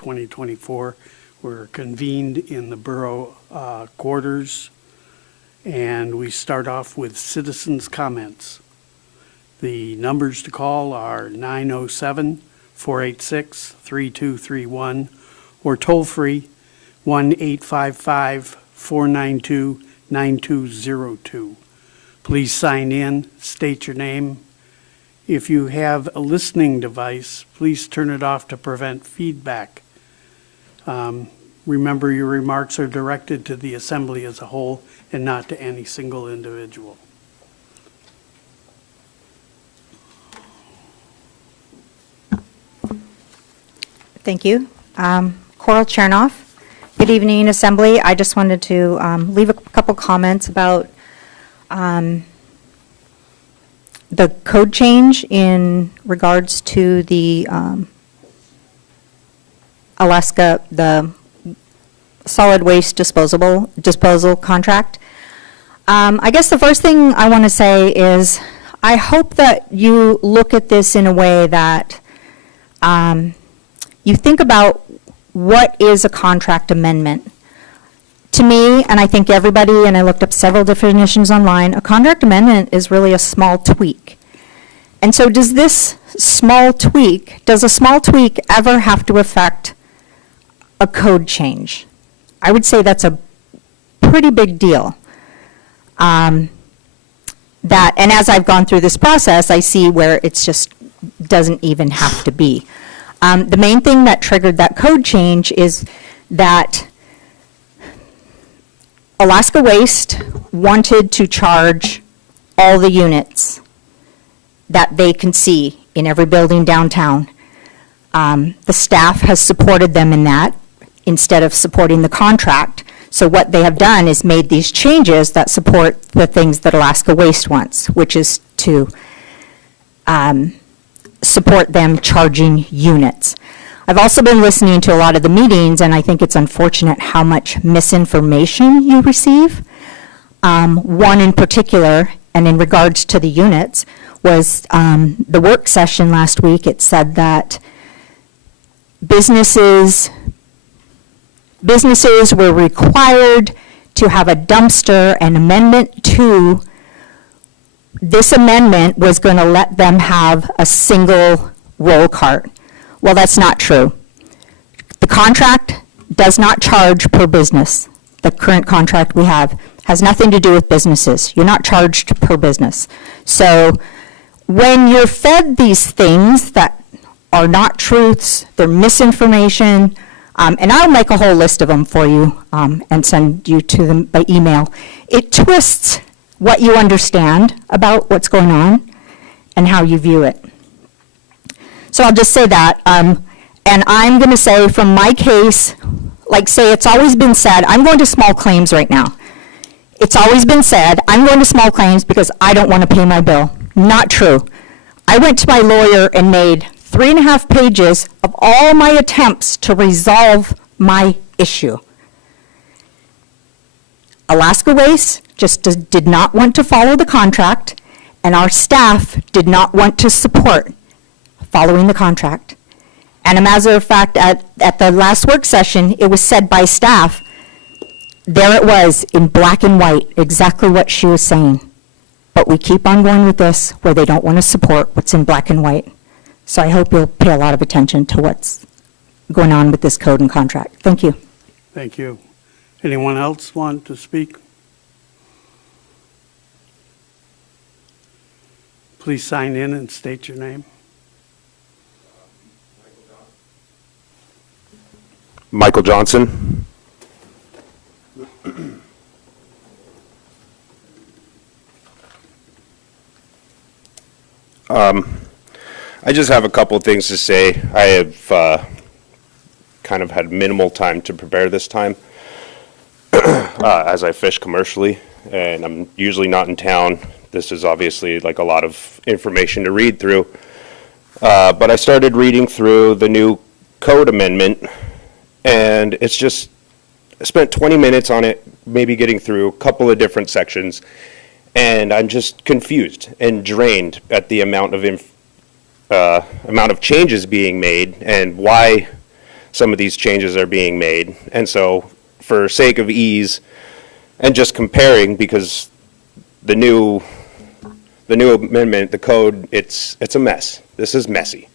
2024. We're convened in the Borough quarters, and we start off with citizens' comments. The numbers to call are 907-486-3231 or toll-free 1-855-492-9202. Please sign in, state your name. If you have a listening device, please turn it off to prevent feedback. Remember, your remarks are directed to the assembly as a whole and not to any single individual. Thank you. Coral Chernoff. Good evening, Assembly. I just wanted to leave a couple comments about the code change in regards to the Alaska, the solid waste disposal contract. I guess the first thing I want to say is I hope that you look at this in a way that you think about what is a contract amendment. To me, and I think everybody, and I looked up several definitions online, a contract amendment is really a small tweak. And so does a small tweak ever have to affect a code change? I would say that's a pretty big deal. And as I've gone through this process, I see where it's just doesn't even have to be. The main thing that triggered that code change is that Alaska Waste wanted to charge all the units that they can see in every building downtown. The staff has supported them in that instead of supporting the contract. So what they have done is made these changes that support the things that Alaska Waste wants, which is to support them charging units. I've also been listening to a lot of the meetings, and I think it's unfortunate how much misinformation you receive. One in particular, and in regards to the units, was the work session last week. It said that businesses were required to have a dumpster, and amendment 2, this amendment was going to let them have a single roll cart. Well, that's not true. The contract does not charge per business. The current contract we have has nothing to do with businesses. You're not charged per business. So when you're fed these things that are not truths, they're misinformation, and I'll make a whole list of them for you and send you to them by email. It twists what you understand about what's going on and how you view it. So I'll just say that, and I'm going to say from my case, like say it's always been said, I'm going to small claims right now. It's always been said, I'm going to small claims because I don't want to pay my bill. Not true. I went to my lawyer and made 3.5 pages of all my attempts to resolve my issue. Alaska Waste just did not want to follow the contract, and our staff did not want to support following the contract. And a matter of fact, at the last work session, it was said by staff, there it was in black and white, exactly what she was saying. But we keep on going with this where they don't want to support what's in black and white. So I hope you'll pay a lot of attention to what's going on with this code and contract. Thank you. Thank you. Anyone else want to speak? Please sign in and state your name. Michael Johnson. I just have a couple of things to say. I have kind of had minimal time to prepare this time as I fish commercially, and I'm usually not in town. This is obviously like a lot of information to read through. But I started reading through the new code amendment, and it's just, I spent 20 minutes on it, maybe getting through a couple of different sections, and I'm just confused and drained at the amount of changes being made and why some of these changes are being made. And so for sake of ease and just comparing, because the new amendment, the code, it's a mess. This is messy.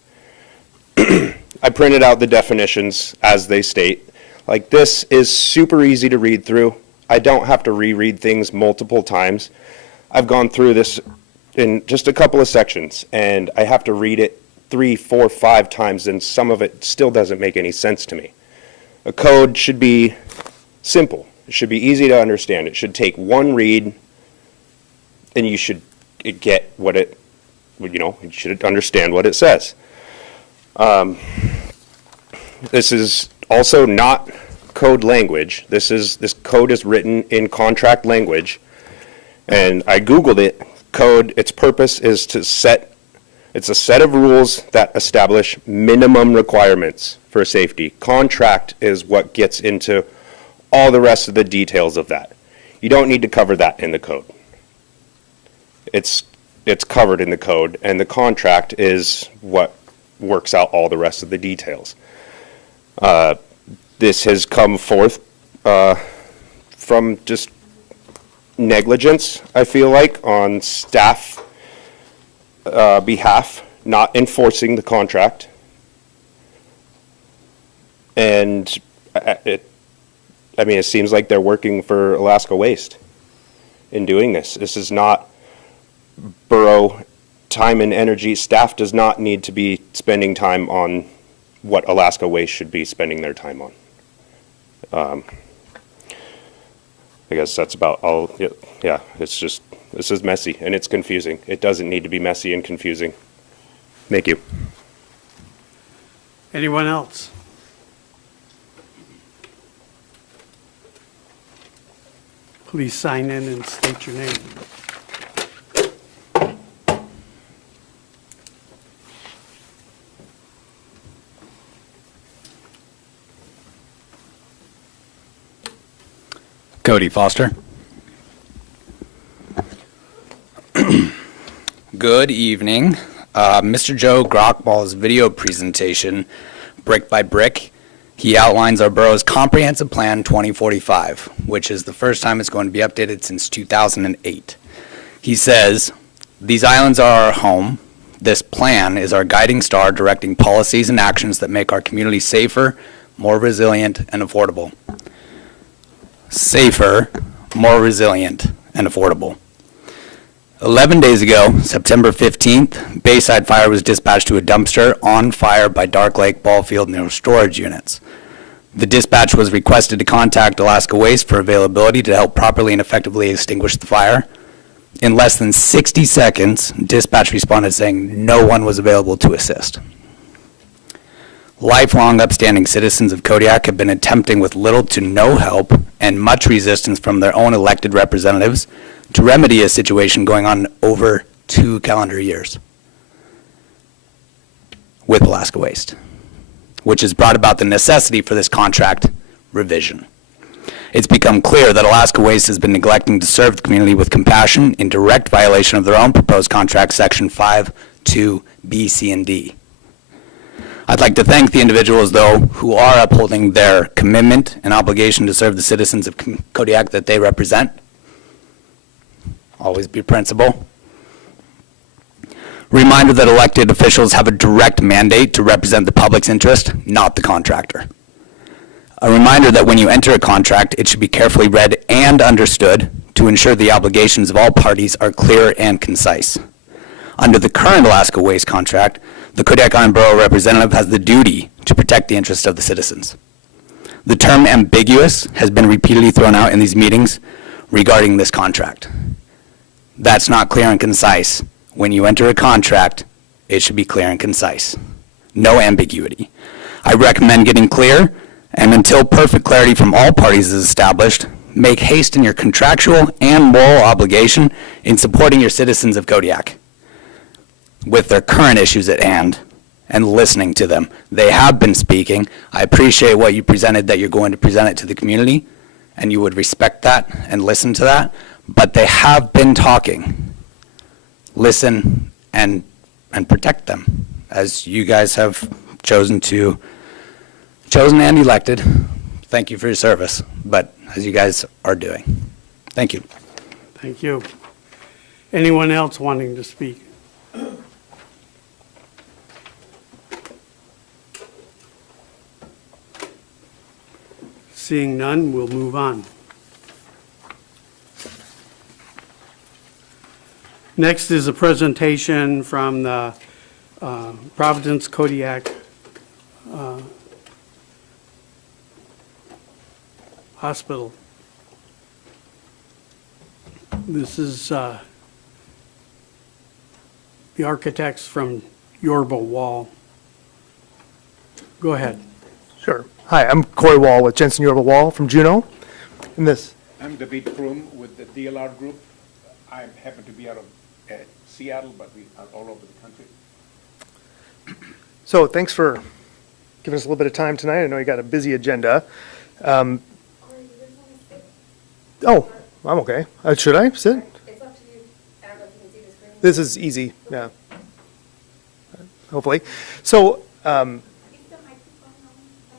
I printed out the definitions as they state. Like, this is super easy to read through. I don't have to reread things multiple times. I've gone through this in just a couple of sections, and I have to read it 3, 4, 5 times, and some of it still doesn't make any sense to me. A code should be simple. It should be easy to understand. It should take one read, and you should get what it, you should understand what it says. This is also not code language. This code is written in contract language, and I Googled it. Code, its purpose is it's a set of rules that establish minimum requirements for safety. Contract is what gets into all the rest of the details of that. You don't need to cover that in the code. It's covered in the code, and the contract is what works out all the rest of the details. This has come forth from just negligence, I feel like, on staff behalf, not enforcing the contract. And it seems like they're working for Alaska Waste in doing this. This is not borough time and energy. Staff does not need to be spending time on what Alaska Waste should be spending their time on. I guess that's about all. Yeah, it's just, this is messy and it's confusing. It doesn't need to be messy and confusing. Thank you. Anyone else? Please sign in and state your name. Cody Foster. Good evening. Mr. Joe Grockball's video presentation, Brick by Brick, he outlines our borough's comprehensive plan 2045, which is the first time it's going to be updated since 2008. He says, "These islands are our home. This plan is our guiding star directing policies and actions that make our community safer, more resilient, and affordable." Safer, more resilient, and affordable. 11 days ago, September 15th, Bayside Fire was dispatched to a dumpster on fire by Dark Lake Ball Field near storage units. The dispatch was requested to contact Alaska Waste for availability to help properly and effectively extinguish the fire. In less than 60 seconds, dispatch responded saying no one was available to assist. Lifelong upstanding citizens of Kodiak have been attempting with little to no help and much resistance from their own elected representatives to remedy a situation going on over 2 calendar years with Alaska Waste, which has brought about the necessity for this contract revision. It's become clear that Alaska Waste has been neglecting to serve the community with compassion in direct violation of their own proposed contract, Section 5(2)(b), C, and D. I'd like to thank the individuals, though, who are upholding their commitment and obligation to serve the citizens of Kodiak that they represent. Always be principled. Reminder that elected officials have a direct mandate to represent the public's interest, not the contractor. A reminder that when you enter a contract, it should be carefully read and understood to ensure the obligations of all parties are clear and concise. Under the current Alaska Waste contract, the Kodiak Island Borough representative has the duty to protect the interests of the citizens. The term ambiguous has been repeatedly thrown out in these meetings regarding this contract. That's not clear and concise. When you enter a contract, it should be clear and concise. No ambiguity. I recommend getting clear, and until perfect clarity from all parties is established, make haste in your contractual and moral obligation in supporting your citizens of Kodiak with their current issues at hand and listening to them. They have been speaking. I appreciate what you presented, that you're going to present it to the community, and you would respect that and listen to that, but they have been talking. Listen and protect them, as you guys have chosen to chosen and elected, thank you for your service, but as you guys are doing. Thank you. Thank you. Anyone else wanting to speak? Seeing none, we'll move on. Next is a presentation from the Providence Kodiak Hospital. This is the architects from Yorba Wall. Go ahead. Sure. Hi, I'm Corey Wall with Jensen Yorba Wall from Juneau. And this, I'm David Froome with the DLR Group. I happen to be out of Seattle, but we are all over the country. so thanks for giving us a little bit of time tonight. I know you got a busy agenda. Oh, I'm okay. Should I sit? It's up to you. I don't know if you can see the screen. This is easy, yeah. Hopefully. So, Is the microphone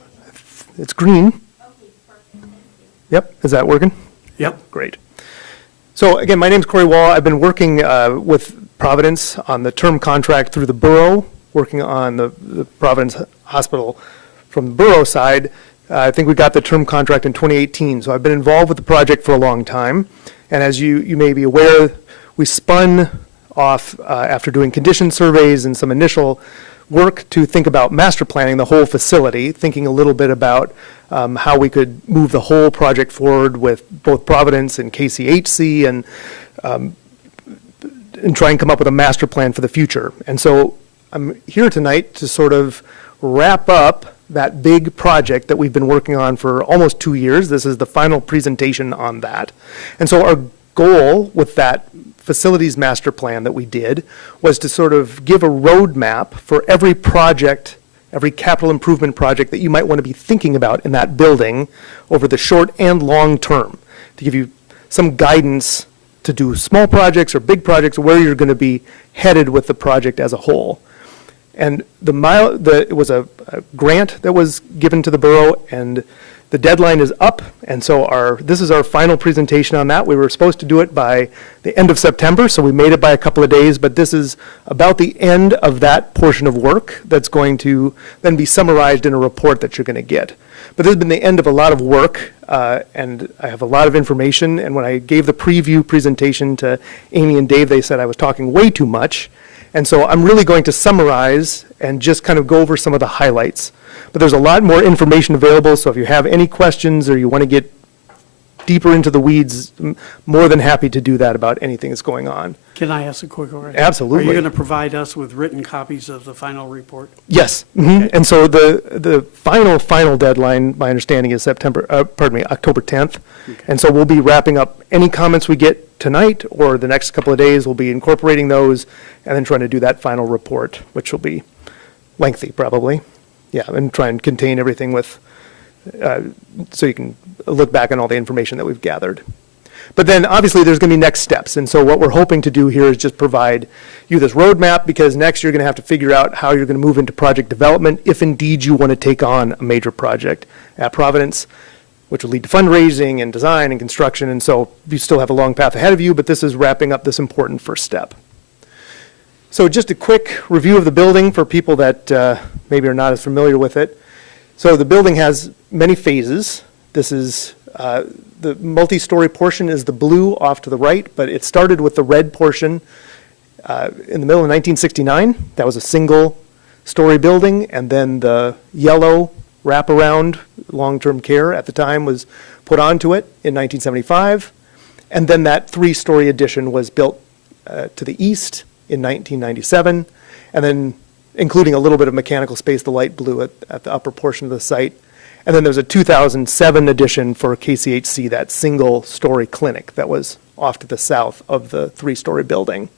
on? it's green. Okay, perfect. Thank you. Yep, is that working? Yep. Great. So again, my name's Corey Wall. I've been working with Providence on the term contract through the Borough, working on the Providence Hospital from the Borough side. I think we got the term contract in 2018, so I've been involved with the project for a long time. And as you may be aware, we spun off after doing condition surveys and some initial work to think about master planning the whole facility, thinking a little bit about how we could move the whole project forward with both Providence and KCHC and try and come up with a master plan for the future. And so I'm here tonight to sort of wrap up that big project that we've been working on for almost 2 years. This is the final presentation on that. And so our goal with that facilities master plan that we did was to sort of give a roadmap for every project, every capital improvement project that you might want to be thinking about in that building over the short and long term, to give you some guidance to do small projects or big projects, where you're going to be headed with the project as a whole. And it was a grant that was given to the borough, and the deadline is up, and so this is our final presentation on that. We were supposed to do it by the end of September, so we made it by a couple of days, but this is about the end of that portion of work that's going to then be summarized in a report that you're going to get. But this has been the end of a lot of work, and I have a lot of information, and when I gave the preview presentation to Amy and Dave, they said I was talking way too much. And so I'm really going to summarize and just kind of go over some of the highlights. But there's a lot more information available, so if you have any questions or you want to get deeper into the weeds, I'm more than happy to do that about anything that's going on. Can I ask a quick question? Absolutely. Are you going to provide us with written copies of the final report? Yes. And so the final deadline, my understanding, is October 10th. And so we'll be wrapping up any comments we get tonight or the next couple of days. We'll be incorporating those and then trying to do that final report, which will be lengthy probably. Yeah, and try and contain everything with, so you can look back on all the information that we've gathered. But then obviously there's going to be next steps. And so what we're hoping to do here is just provide you this roadmap, because next you're going to have to figure out how you're going to move into project development if indeed you want to take on a major project at Providence, which will lead to fundraising and design and construction. And so you still have a long path ahead of you, but this is wrapping up this important first step. So just a quick review of the building for people that maybe are not as familiar with it. So the building has many phases. This is the multi-story portion is the blue off to the right, but it started with the red portion in the middle of 1969. That was a single-story building, and then the yellow wraparound long-term care at the time was put onto it in 1975, and then that three-story addition was built to the east in 1997, and then including a little bit of mechanical space, the light blue at the upper portion of the site. And then there's a 2007 addition for KCHC, that single-story clinic that was off to the south of the three-story building.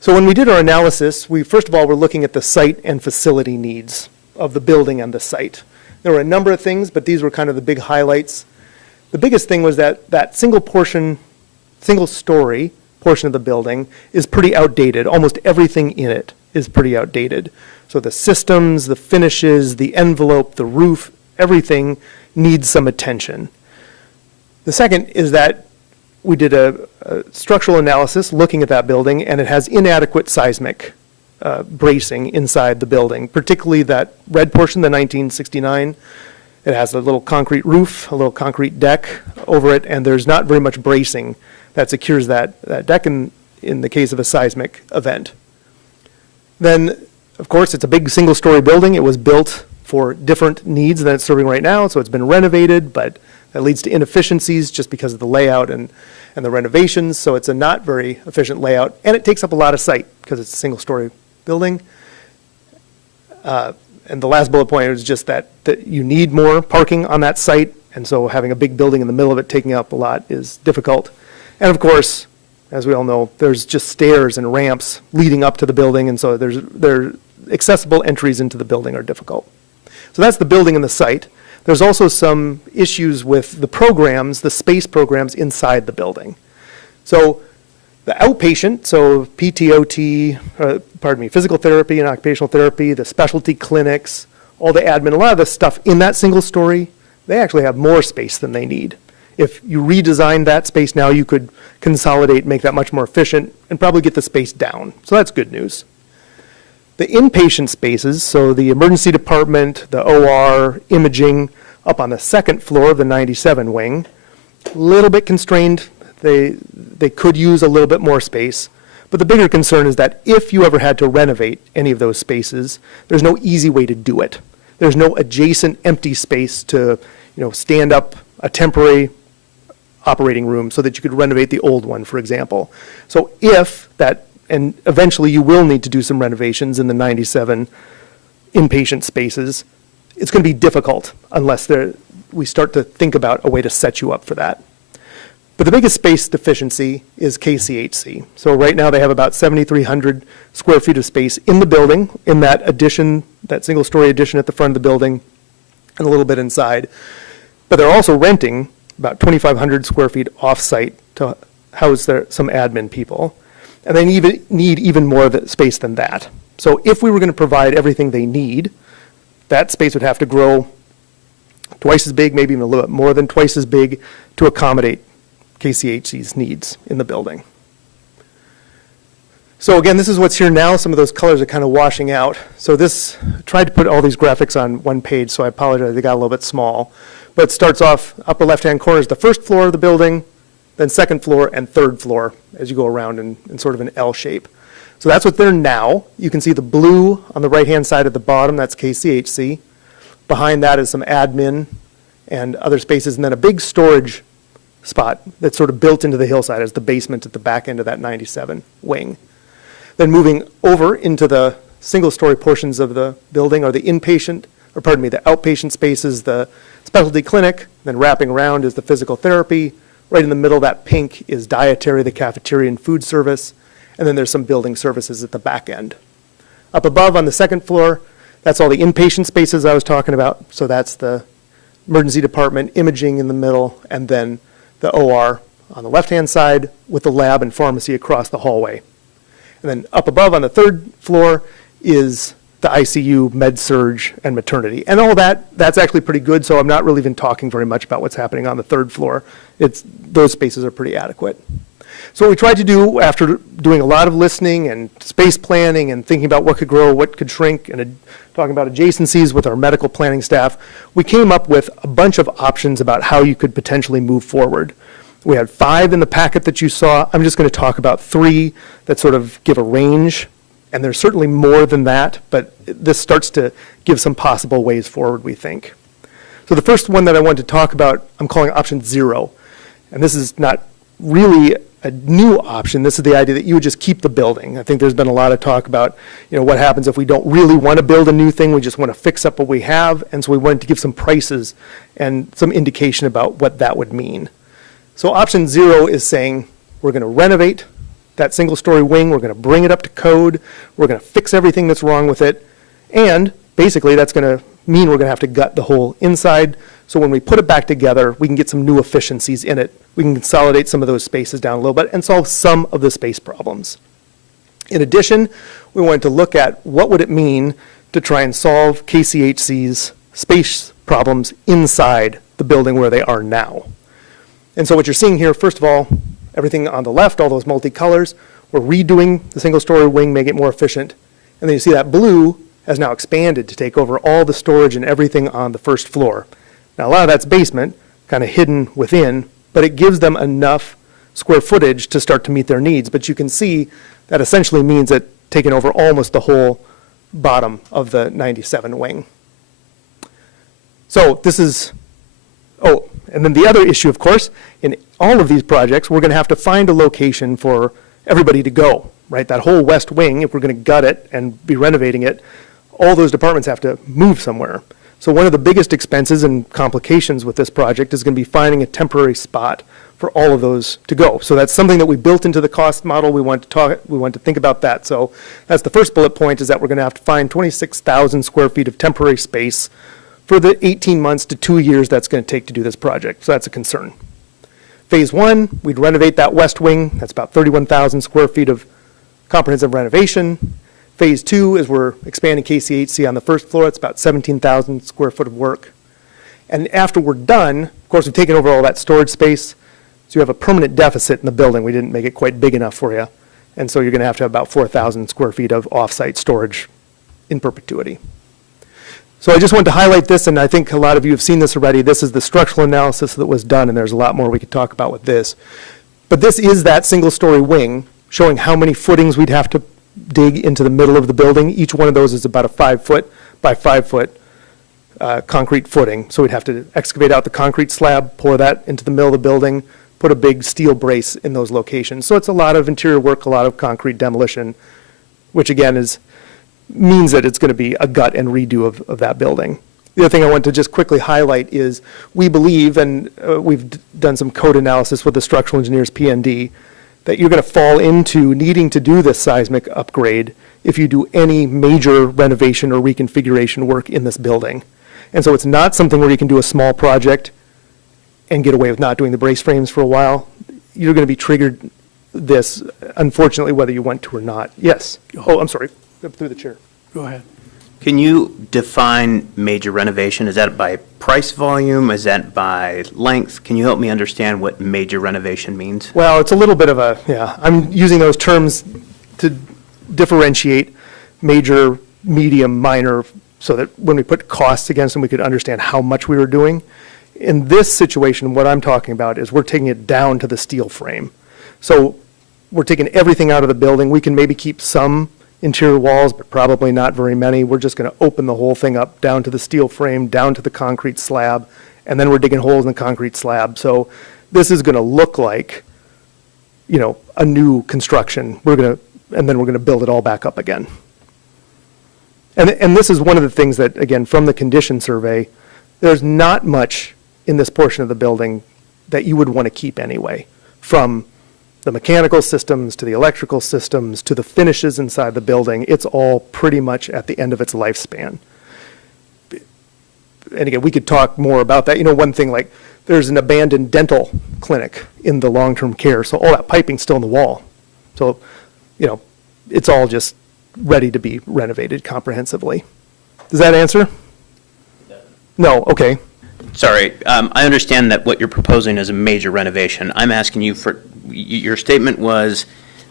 So when we did our analysis, we first of all were looking at the site and facility needs of the building and the site. There were a number of things, but these were kind of the big highlights. The biggest thing was that single-story portion of the building is pretty outdated. Almost everything in it is pretty outdated. So the systems, the finishes, the envelope, the roof, everything needs some attention. The second is that we did a structural analysis looking at that building, and it has inadequate seismic bracing inside the building, particularly that red portion, the 1969. It has a little concrete roof, a little concrete deck over it, and there's not very much bracing that secures that deck in the case of a seismic event. Then, of course, it's a big single-story building. It was built for different needs than it's serving right now, so it's been renovated, but that leads to inefficiencies just because of the layout and the renovations, so it's a not very efficient layout, and it takes up a lot of site because it's a single-story building. And the last bullet point was just that you need more parking on that site, and so having a big building in the middle of it taking up a lot is difficult. And of course, as we all know, there's just stairs and ramps leading up to the building, and so their accessible entries into the building are difficult. So that's the building and the site. There's also some issues with the programs, the space programs inside the building. So the outpatient, so PTOT, physical therapy and occupational therapy, the specialty clinics, all the admin, a lot of the stuff in that single story, they actually have more space than they need. If you redesign that space now, you could consolidate, make that much more efficient, and probably get the space down. So that's good news. The inpatient spaces, so the emergency department, the OR, imaging, up on the second floor of the 97 wing, a little bit constrained. They could use a little bit more space. But the bigger concern is that if you ever had to renovate any of those spaces, there's no easy way to do it. There's no adjacent empty space to, stand up a temporary operating room so that you could renovate the old one, for example. So if that, and eventually you will need to do some renovations in the 97 inpatient spaces, it's going to be difficult unless we start to think about a way to set you up for that. But the biggest space deficiency is KCHC. So right now they have about 7,300 square feet of space in the building, in that addition, that single-story addition at the front of the building, and a little bit inside. But they're also renting about 2,500 square feet off-site to house some admin people. And they need even more of the space than that. So if we were going to provide everything they need, that space would have to grow twice as big, maybe even a little bit more than twice as big, to accommodate KCHC's needs in the building. So again, this is what's here now. Some of those colors are kind of washing out. So this, I tried to put all these graphics on one page, so I apologize, they got a little bit small. But it starts off, upper left-hand corner is the first floor of the building, then second floor and third floor as you go around in sort of an L shape. So that's what's there now. You can see the blue on the right-hand side at the bottom, that's KCHC. Behind that is some admin and other spaces, and then a big storage spot that's sort of built into the hillside as the basement at the back end of that 97 wing. Then moving over into the single-story portions of the building are the outpatient spaces, the specialty clinic, then wrapping around is the physical therapy. Right in the middle, that pink is dietary, the cafeteria and food service, and then there's some building services at the back end. Up above on the second floor, that's all the inpatient spaces I was talking about. So that's the emergency department, imaging in the middle, and then the OR on the left-hand side with the lab and pharmacy across the hallway. And then up above on the third floor is the ICU, med-surg, and maternity. And all that's actually pretty good, so I'm not really even talking very much about what's happening on the third floor. Those spaces are pretty adequate. So what we tried to do after doing a lot of listening and space planning and thinking about what could grow, what could shrink, and talking about adjacencies with our medical planning staff, we came up with a bunch of options about how you could potentially move forward. We had 5 in the packet that you saw. I'm just going to talk about 3 that sort of give a range, and there's certainly more than that, but this starts to give some possible ways forward, we think. So the first one that I want to talk about, I'm calling option 0, and this is not really a new option. This is the idea that you would just keep the building. I think there's been a lot of talk about, what happens if we don't really want to build a new thing, we just want to fix up what we have, and so we wanted to give some prices and some indication about what that would mean. So option 0 is saying we're going to renovate that single-story wing, we're going to bring it up to code, we're going to fix everything that's wrong with it, and basically that's going to mean we're going to have to gut the whole inside, so when we put it back together, we can get some new efficiencies in it. We can consolidate some of those spaces down a little bit and solve some of the space problems. In addition, we wanted to look at what would it mean to try and solve KCHC's space problems inside the building where they are now. And so what you're seeing here, first of all, everything on the left, all those multicolors, we're redoing the single-story wing, make it more efficient. And then you see that blue has now expanded to take over all the storage and everything on the first floor. Now, a lot of that's basement, kind of hidden within, but it gives them enough square footage to start to meet their needs. But you can see that essentially means that taking over almost the whole bottom of the 97 wing. So this is, oh, and then the other issue, of course, in all of these projects, we're going to have to find a location for everybody to go, right? That whole west wing, if we're going to gut it and be renovating it, all those departments have to move somewhere. So one of the biggest expenses and complications with this project is going to be finding a temporary spot for all of those to go. So that's something that we built into the cost model. We want to think about that. So that's the first bullet point, is that we're going to have to find 26,000 square feet of temporary space for the 18 months to 2 years that's going to take to do this project. So that's a concern. Phase one, we'd renovate that west wing. That's about 31,000 square feet of comprehensive renovation. Phase two is we're expanding KCHC on the first floor. It's about 17,000 square foot of work. And after we're done, of course, we've taken over all that storage space. So you have a permanent deficit in the building. We didn't make it quite big enough for you. And so you're going to have about 4,000 square feet of off-site storage in perpetuity. So I just wanted to highlight this, and I think a lot of you have seen this already. This is the structural analysis that was done, and there's a lot more we could talk about with this. But this is that single-story wing, showing how many footings we'd have to dig into the middle of the building. Each one of those is about a 5 foot by 5 foot concrete footing. So we'd have to excavate out the concrete slab, pour that into the middle of the building, put a big steel brace in those locations. So it's a lot of interior work, a lot of concrete demolition, which again means that it's going to be a gut and redo of that building. The other thing I want to just quickly highlight is we believe, and we've done some code analysis with the structural engineers PND, that you're going to fall into needing to do this seismic upgrade if you do any major renovation or reconfiguration work in this building. And so it's not something where you can do a small project and get away with not doing the brace frames for a while. You're going to be triggered this, unfortunately, whether you want to or not. Yes. Oh, I'm sorry. Up through the chair. Go ahead. Can you define major renovation? Is that by price volume? Is that by length? Can you help me understand what major renovation means? Well, it's a little bit of a, yeah, I'm using those terms to differentiate major, medium, minor, so that when we put costs against them, we could understand how much we were doing. In this situation, what I'm talking about is we're taking it down to the steel frame. So we're taking everything out of the building. We can maybe keep some interior walls, but probably not very many. We're just going to open the whole thing up down to the steel frame, down to the concrete slab, and then we're digging holes in the concrete slab. So this is going to look like, you know, a new construction. And then we're going to build it all back up again. And this is one of the things that, again, from the condition survey, there's not much in this portion of the building that you would want to keep anyway, from the mechanical systems to the electrical systems to the finishes inside the building. It's all pretty much at the end of its lifespan. And again, we could talk more about that. You know, one thing, like there's an abandoned dental clinic in the long-term care, so all that piping's still in the wall. So, you know, it's all just ready to be renovated comprehensively. Does that answer? No, okay. Sorry, I understand that what you're proposing is a major renovation. I'm asking you for, your statement was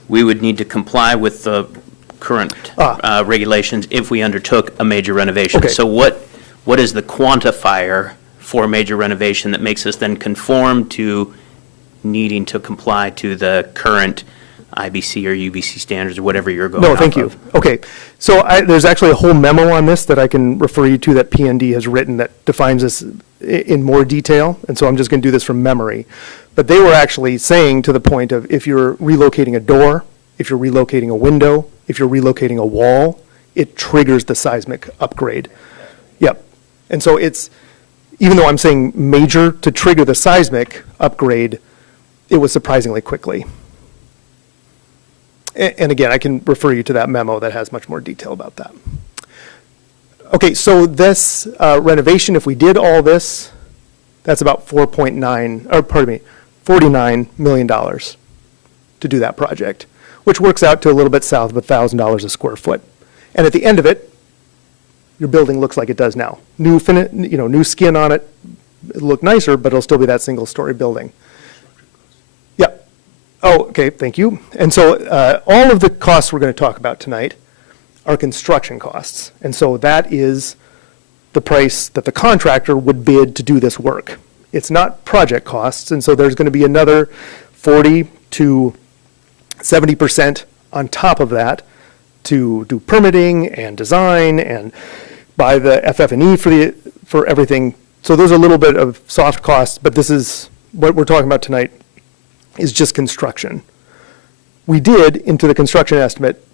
we would need to comply with the current regulations if we undertook a major renovation. Okay. So what is the quantifier for a major renovation that makes us then conform to needing to comply to the current IBC or UBC standards or whatever you're going No, off thank you. of? Okay, so there's actually a whole memo on this that I can refer you to that PND has written that defines this in more detail, and so I'm just going to do this from memory. But they were actually saying to the point of if you're relocating a door, if you're relocating a window, if you're relocating a wall, it triggers the seismic upgrade. Yep. And so it's, even though I'm saying major to trigger the seismic upgrade, it was surprisingly quickly. And again, I can refer you to that memo that has much more detail about that. Okay, so this renovation, if we did all this, that's about $49 million to do that project, which works out to a little bit south of $1,000 a square foot. And at the end of it, your building looks like it does now. New skin on it, it'll look nicer, but it'll still be that single-story building. Yeah. Oh, okay, thank you. And so all of the costs we're going to talk about tonight are construction costs. And so that is the price that the contractor would bid to do this work. It's not project costs, and so there's going to be another 40 to 70% on top of that to do permitting and design and buy the FF&E for everything. So there's a little bit of soft costs, but this is what we're talking about tonight is just construction. We did, into the construction estimate,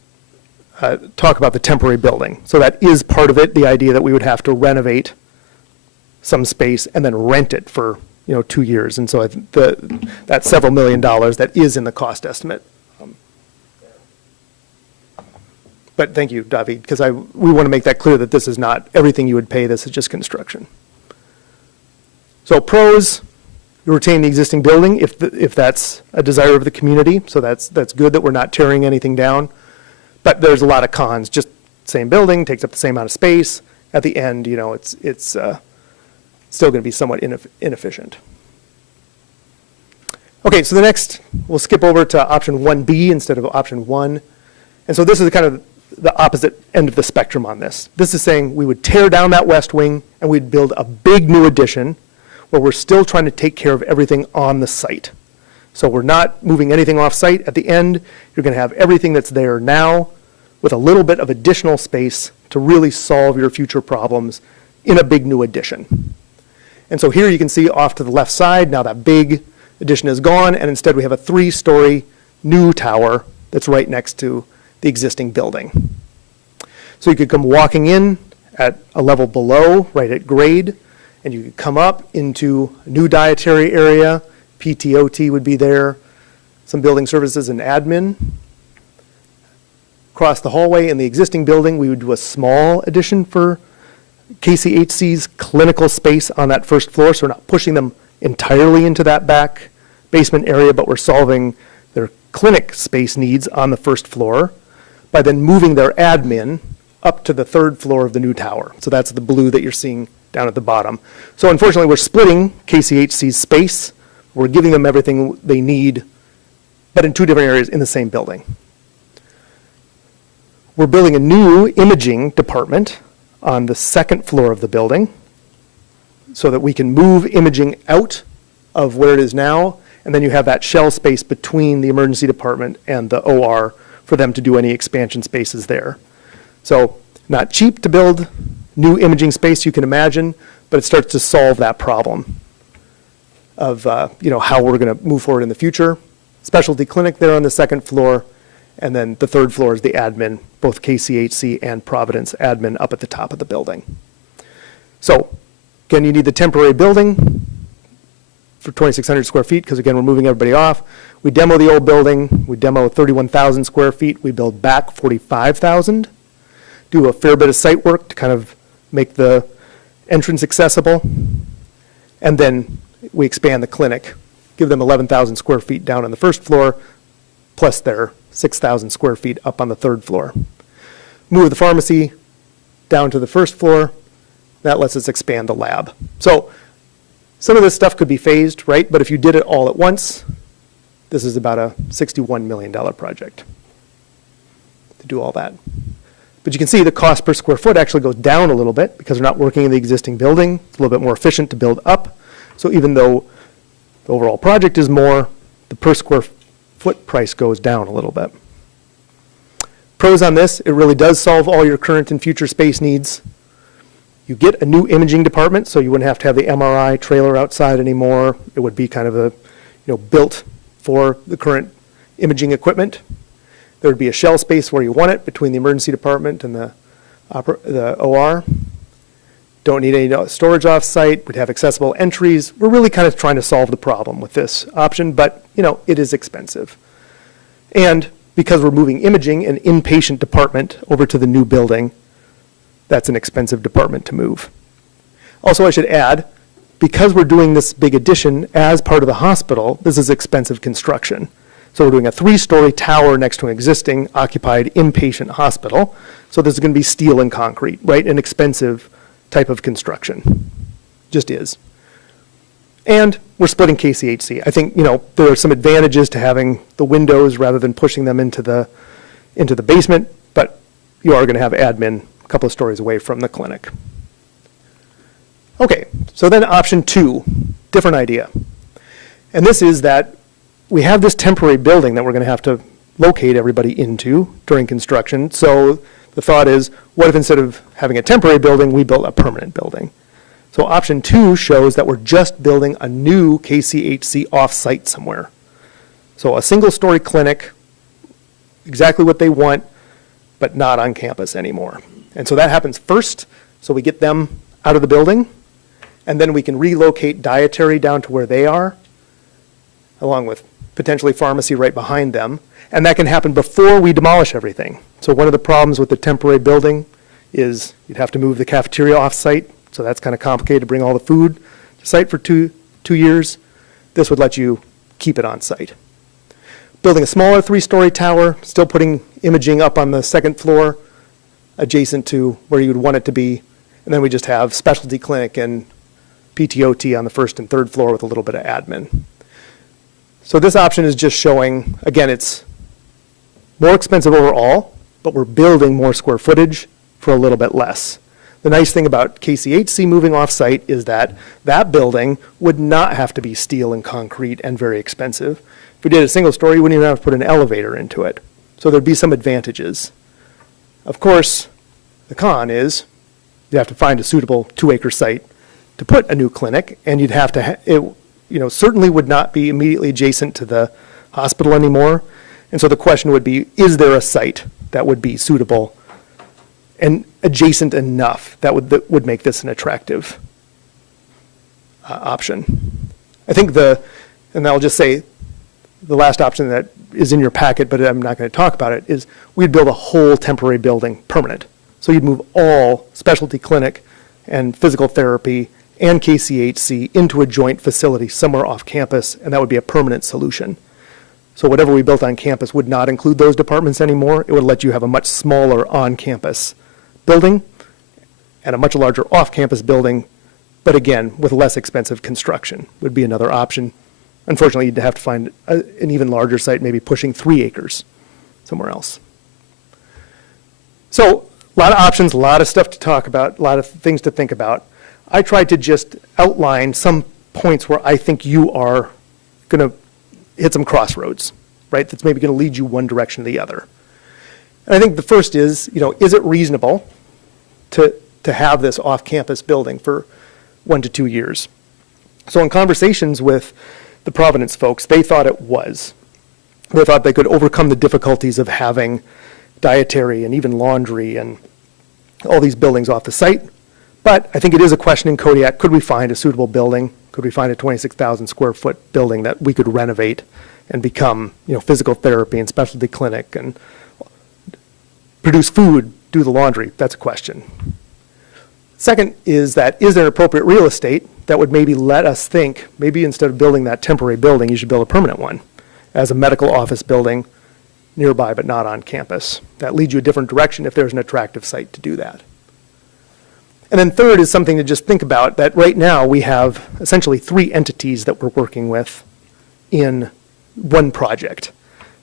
talk about the temporary building. So that is part of it, the idea that we would have to renovate some space and then rent it for, 2 years. And so that several $1 million that is in the cost estimate. But thank you, David, because we want to make that clear that this is not everything you would pay, this is just construction. So pros, you retain the existing building if that's a desire of the community, so that's good that we're not tearing anything down. But there's a lot of cons, just same building, takes up the same amount of space. At the end, it's still going to be somewhat inefficient. Okay, so we'll skip over to option 1B instead of option 1. And so this is kind of the opposite end of the spectrum on this. This is saying we would tear down that west wing and we'd build a big new addition where we're still trying to take care of everything on the site. So we're not moving anything off site. At the end, you're going to have everything that's there now with a little bit of additional space to really solve your future problems in a big new addition. And so here you can see off to the left side, now that big addition is gone, and instead we have a 3-story new tower that's right next to the existing building. So you could come walking in at a level below, right at grade, and you could come up into a new dietary area. PTOT would be there, some building services and admin. Across the hallway in the existing building, we would do a small addition for KCHC's clinical space on that first floor, so we're not pushing them entirely into that back basement area, but we're solving their clinic space needs on the first floor by then moving their admin up to the 3rd floor of the new tower. So that's the blue that you're seeing down at the bottom. So unfortunately, we're splitting KCHC's space. We're giving them everything they need, but in 2 different areas in the same building. We're building a new imaging department on the 2nd floor of the building so that we can move imaging out of where it is now, and then you have that shell space between the emergency department and the OR for them to do any expansion spaces there. So not cheap to build new imaging space, you can imagine, but it starts to solve that problem of how we're going to move forward in the future. Specialty clinic there on the 2nd floor, and then the 3rd floor is the admin, both KCHC and Providence admin up at the top of the building. So, again, you need the temporary building for 2,600 square feet, because again, we're moving everybody off. We demo the old building, we demo 31,000 square feet, we build back 45,000, do a fair bit of site work to kind of make the entrance accessible, and then we expand the clinic, give them 11,000 square feet down on the 1st floor, plus their 6,000 square feet up on the 3rd floor. Move the pharmacy down to the 1st floor. That lets us expand the lab. So some of this stuff could be phased, right? But if you did it all at once, this is about a $61 million project to do all that. But you can see the cost per square foot actually goes down a little bit because we're not working in the existing building. It's a little bit more efficient to build up. So even though the overall project is more, the per square foot price goes down a little bit. Pros on this, it really does solve all your current and future space needs. You get a new imaging department, so you wouldn't have to have the MRI trailer outside anymore. It would be kind of a, built for the current imaging equipment. There would be a shell space where you want it between the emergency department and the OR. Don't need any storage off-site. We'd have accessible entries. We're really kind of trying to solve the problem with this option, but it is expensive. And because we're moving imaging, an inpatient department over to the new building, that's an expensive department to move. Also, I should add, because we're doing this big addition as part of the hospital, this is expensive construction. So we're doing a 3-story tower next to an existing occupied inpatient hospital. So this is going to be steel and concrete, right? An expensive type of construction. Just is. And we're splitting KCHC. I think, there are some advantages to having the windows rather than pushing them into the basement, but you are going to have admin a couple of stories away from the clinic. Okay, so then option 2, different idea. And this is that we have this temporary building that we're going to have to locate everybody into during construction. So the thought is, what if instead of having a temporary building, we built a permanent building? So option 2 shows that we're just building a new KCHC off-site somewhere. So a single-story clinic, exactly what they want, but not on campus anymore. And so that happens first, so we get them out of the building, and then we can relocate dietary down to where they are, along with potentially pharmacy right behind them. And that can happen before we demolish everything. So one of the problems with the temporary building is you'd have to move the cafeteria off-site, so that's kind of complicated to bring all the food to site for two years. This would let you keep it on site. Building a smaller 3-story tower, still putting imaging up on the 2nd floor, adjacent to where you would want it to be. And then we just have specialty clinic and PTOT on the 1st and 3rd floor with a little bit of admin. So this option is just showing, again, it's more expensive overall, but we're building more square footage for a little bit less. The nice thing about KCHC moving off-site is that that building would not have to be steel and concrete and very expensive. If we did a single story, you wouldn't even have to put an elevator into it. So there'd be some advantages. Of course, the con is you have to find a suitable 2-acre site to put a new clinic, and you'd have to, it certainly would not be immediately adjacent to the hospital anymore. And so the question would be, is there a site that would be suitable and adjacent enough that would make this an attractive option? I think and I'll just say, the last option that is in your packet, but I'm not going to talk about it, is we'd build a whole temporary building permanent. So you'd move all specialty clinic and physical therapy and KCHC into a joint facility somewhere off campus, and that would be a permanent solution. So whatever we built on campus would not include those departments anymore. It would let you have a much smaller on-campus building and a much larger off-campus building, but again, with less expensive construction would be another option. Unfortunately, you'd have to find an even larger site, maybe pushing 3 acres somewhere else. So a lot of options, a lot of stuff to talk about, a lot of things to think about. I tried to just outline some points where I think you are going to hit some crossroads, right? That's maybe going to lead you one direction or the other. And I think the first is it reasonable to have this off-campus building for 1 to 2 years? So in conversations with the Providence folks, they thought it was. They thought they could overcome the difficulties of having dietary and even laundry and all these buildings off the site. But I think it is a question in Kodiak, could we find a suitable building? Could we find a 26,000 square foot building that we could renovate and become, physical therapy and specialty clinic and produce food, do the laundry? That's a question. Second is there appropriate real estate that would maybe let us think, maybe instead of building that temporary building, you should build a permanent one as a medical office building nearby but not on campus. That leads you a different direction if there's an attractive site to do that. And then third is something to just think about, that right now we have essentially 3 entities that we're working with in one project.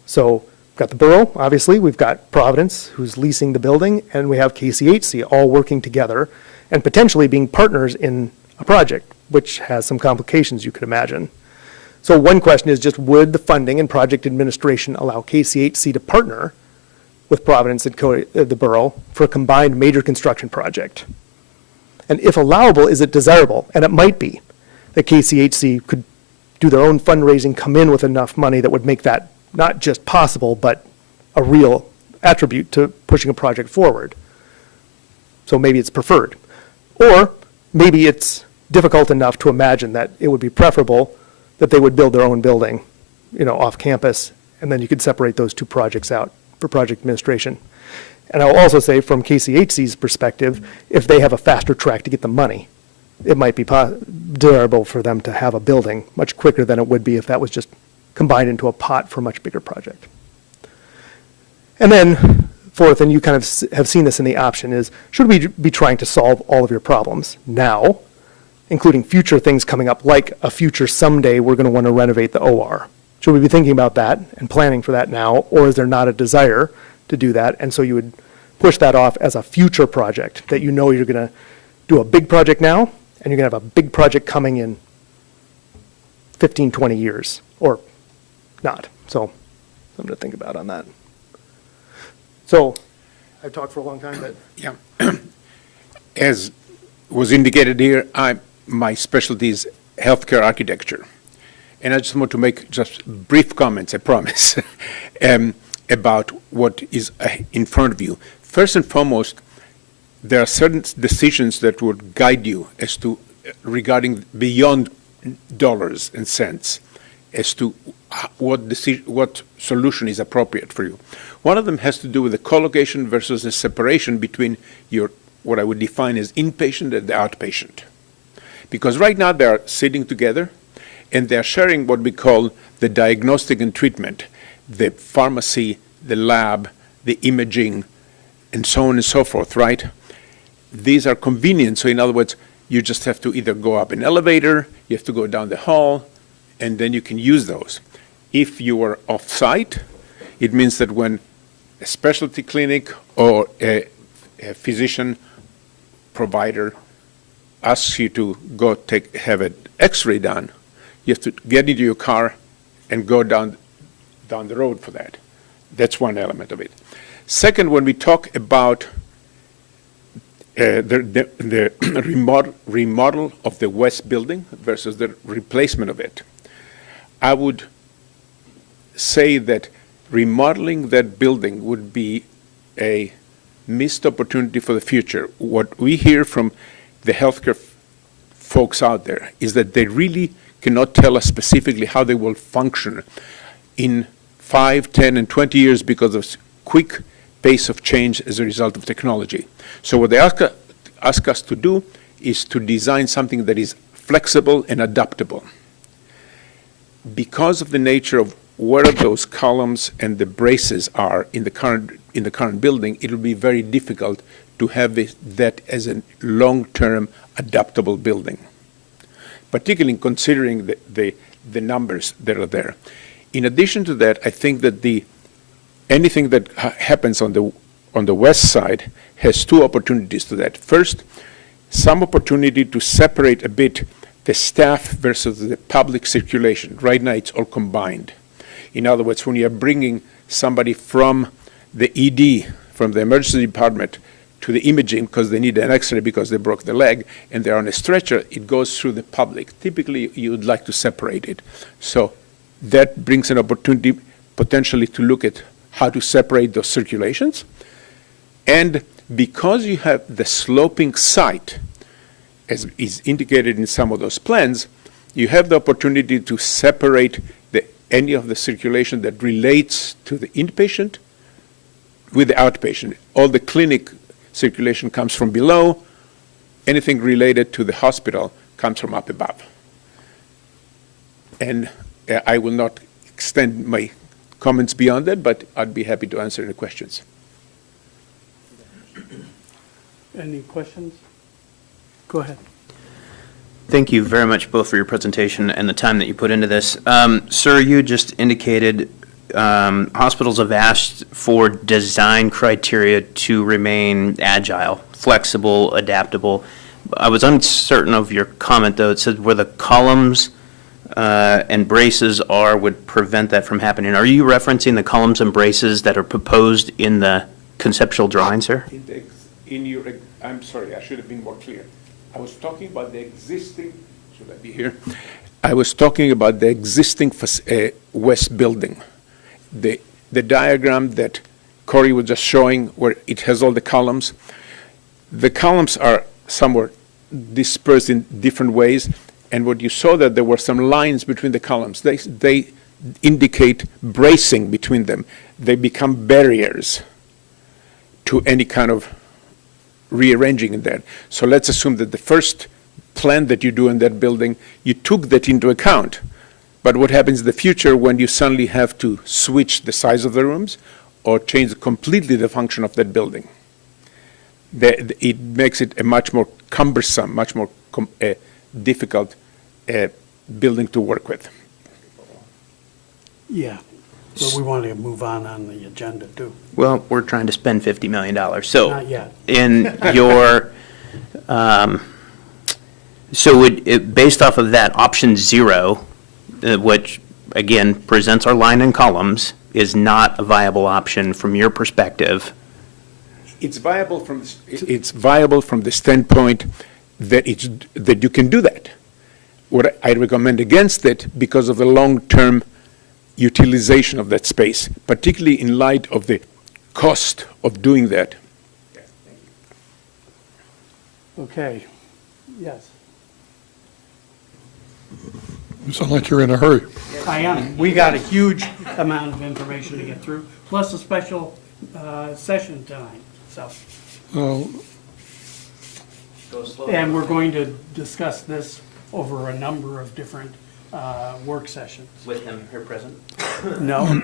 So we've got the Borough, obviously, we've got Providence, who's leasing the building, and we have KCHC all working together and potentially being partners in a project, which has some complications you could imagine. So one question is just, would the funding and project administration allow KCHC to partner with Providence and the Borough for a combined major construction project? And if allowable, is it desirable? And it might be that KCHC could do their own fundraising, come in with enough money that would make that not just possible, but a real attribute to pushing a project forward. So maybe it's preferred. Or maybe it's difficult enough to imagine that it would be preferable that they would build their own building, off campus, and then you could separate those 2 projects out for project administration. And I'll also say, from KCHC's perspective, if they have a faster track to get the money, it might be desirable for them to have a building much quicker than it would be if that was just combined into a pot for a much bigger project. And then fourth, and you kind of have seen this in the option, is should we be trying to solve all of your problems now, including future things coming up, like a future someday we're going to want to renovate the OR? Should we be thinking about that and planning for that now, or is there not a desire to do that? And so you would push that off as a future project, that you know you're going to do a big project now, and you're going to have a big project coming in 15, 20 years, or not. So something to think about on that. So I've talked for a long time, but Yeah. As was indicated here, my specialty is healthcare architecture. And I just want to make just brief comments, I promise, about what is in front of you. First and foremost, there are certain decisions that would guide you as to regarding beyond dollars and cents as to what solution is appropriate for you. One of them has to do with the co-location versus the separation between your, what I would define as inpatient and the outpatient. Because right now they are sitting together and they're sharing what we call the diagnostic and treatment, the pharmacy, the lab, the imaging, and so on and so forth, right? These are convenient. So in other words, you just have to either go up an elevator, you have to go down the hall, and then you can use those. If you are off-site, it means that when a specialty clinic or a physician provider asks you to go have an X-ray done, you have to get into your car and go down the road for that. That's one element of it. Second, when we talk about the remodel of the west building versus the replacement of it, I would say that remodeling that building would be a missed opportunity for the future. What we hear from the healthcare folks out there is that they really cannot tell us specifically how they will function in 5, 10, and 20 years because of quick pace of change as a result of technology. So what they ask us to do is to design something that is flexible and adaptable. Because of the nature of where those columns and the braces are in the current building, it will be very difficult to have that as a long-term adaptable building, particularly considering the numbers that are there. In addition to that, I think that anything that happens on the west side has two opportunities to that. First, some opportunity to separate a bit the staff versus the public circulation. Right now, it's all combined. In other words, when you're bringing somebody from the ED, from the emergency department, to the imaging because they need an X-ray because they broke their leg and they're on a stretcher, it goes through the public. Typically, you would like to separate it. So that brings an opportunity potentially to look at how to separate those circulations. And because you have the sloping site, as is indicated in some of those plans, you have the opportunity to separate any of the circulation that relates to the inpatient with the outpatient. All the clinic circulation comes from below. Anything related to the hospital comes from up above. And I will not extend my comments beyond that, but I'd be happy to answer any questions. Any questions? Go ahead. Thank you very much both for your presentation and the time that you put into this. Sir, you just indicated hospitals have asked for design criteria to remain agile, flexible, adaptable. I was uncertain of your comment, though. It said where the columns and braces would prevent that from happening. Are you referencing the columns and braces that are proposed in the conceptual drawings, sir? I'm sorry, I should have been more clear. I was talking about the existing, should I be here? I was talking about the existing west building. The diagram that Corey was just showing where it has all the columns. The columns are somewhere dispersed in different ways, and what you saw that there were some lines between the columns. They indicate bracing between them. They become barriers to any kind of rearranging in that. So let's assume that the first plan that you do in that building, you took that into account. But what happens in the future when you suddenly have to switch the size of the rooms or change completely the function of that building? It makes it a much more cumbersome, much more difficult building to work with. Yeah, but we want to move on the agenda too. Well, we're trying to spend $50 million. So Not yet. in your, based off of that, option 0, which, again, presents our line and columns, is not a viable option from your perspective. It's viable from the standpoint that that you can do that. What I recommend against it because of the long-term utilization of that space, particularly in light of the cost of doing that. Okay, yes. You sound like you're in a hurry. I am. We got a huge amount of information to get through, plus a special session tonight, so. And we're going to discuss this over a number of different work sessions. With him here present? No,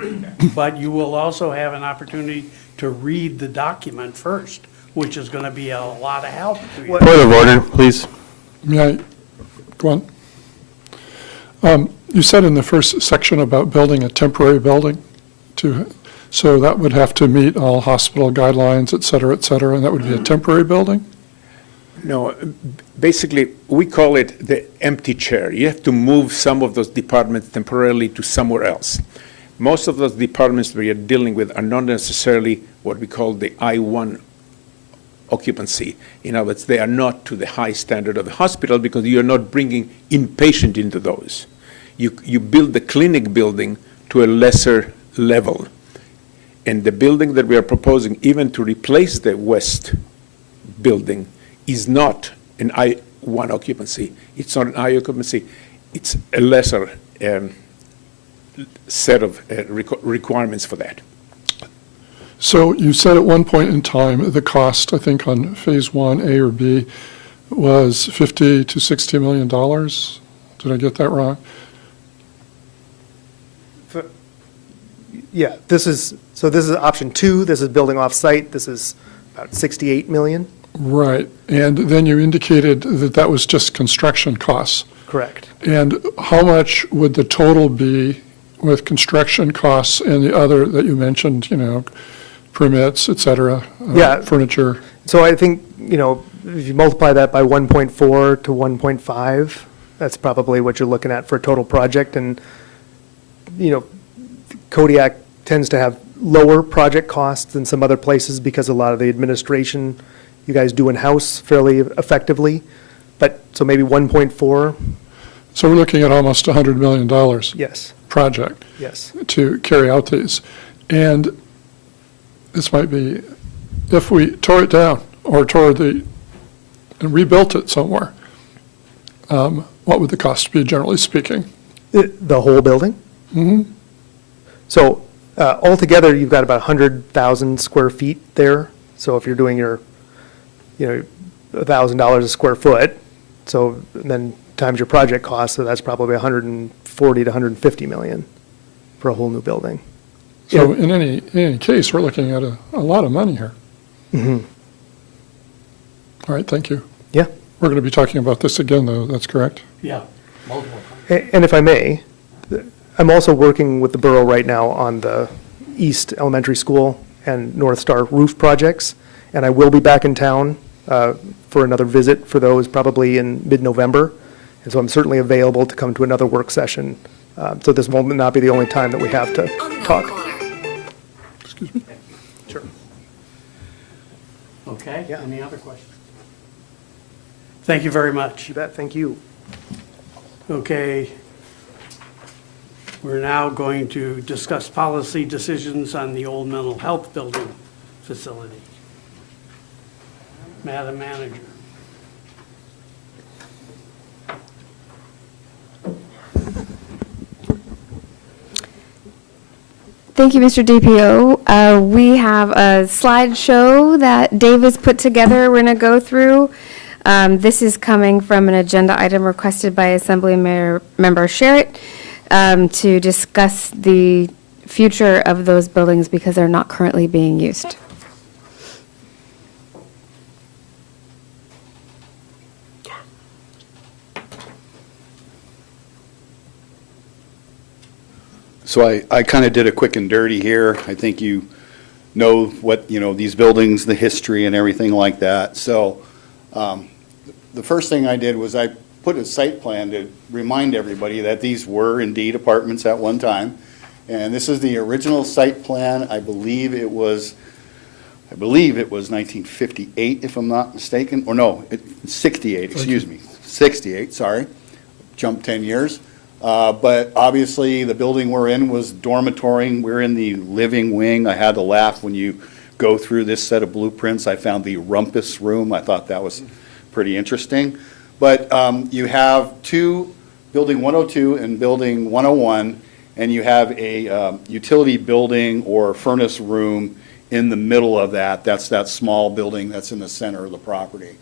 but you will also have an opportunity to read the document first, which is going to be a lot of help to you. Point of order, please. May I, go on. You said in the first section about building a temporary building so that would have to meet all hospital guidelines, et cetera, and that would be a temporary building? No, basically, we call it the empty chair. You have to move some of those departments temporarily to somewhere else. Most of those departments we are dealing with are not necessarily what we call the I-1 occupancy. In other words, they are not to the high standard of the hospital because you are not bringing inpatient into those. You build the clinic building to a lesser level. And the building that we are proposing, even to replace the west building, is not an I-1 occupancy. It's not an I occupancy. It's a lesser set of requirements for that. So you said at one point in time, the cost, I think on phase 1, A or B, was $50 to $60 million. Did I get that wrong? Yeah, this is option 2, this is building off-site, this is about 68 million. Right, and then you indicated that that was just construction costs. Correct. And how much would the total be with construction costs and the other that you mentioned, permits, et cetera, Yeah. furniture? So I think, if you multiply that by 1.4 to 1.5, that's probably what you're looking at for a total project. And, Kodiak tends to have lower project costs than some other places because a lot of the administration you guys do in-house fairly effectively. But, so maybe 1.4, So we're looking at almost $100 million yes, project yes. to carry out these. And this might be, if we tore it down or and rebuilt it somewhere, what would the cost be, generally speaking? The whole building? Mm-hmm. So altogether, you've got about 100,000 square feet there. So if you're doing your, $1,000 a square foot, so then times your project cost, so that's probably 140 to 150 million for a whole new building. So in any case, we're looking at a lot of money here. Mm-hmm. All right, thank you. Yeah. We're going to be talking about this again, though, that's correct? Yeah, multiple times. And if I may, I'm also working with the borough right now on the East Elementary School and North Star roof projects, and I will be back in town for another visit for those probably in mid-November. And so I'm certainly available to come to another work session. So this will not be the only time that we have to talk. Excuse me? Sure. Okay, Yeah. any other questions? Thank you very much. You bet, thank you. Okay. We're now going to discuss policy decisions on the old mental health building facility. Madam Manager. Thank you, Mr. DPO. We have a slideshow that Dave has put together we're going to go through. This is coming from an agenda item requested by Assembly Member Sherritt. to discuss the future of those buildings because they're not currently being used. So I kind of did a quick and dirty here. I think you know what, these buildings, the history and everything like that. So the first thing I did was I put a site plan to remind everybody that these were indeed apartments at one time. And this is the original site plan. I believe it was 1958, if I'm not mistaken. Or no, 68, excuse me. 68, sorry. Jumped 10 years. But obviously, the building we're in was dormitory. We're in the living wing. I had to laugh when you go through this set of blueprints. I found the rumpus room. I thought that was pretty interesting. But you have building 102 and building 101, and you have a utility building or furnace room in the middle of that. That's that small building that's in the center of the property.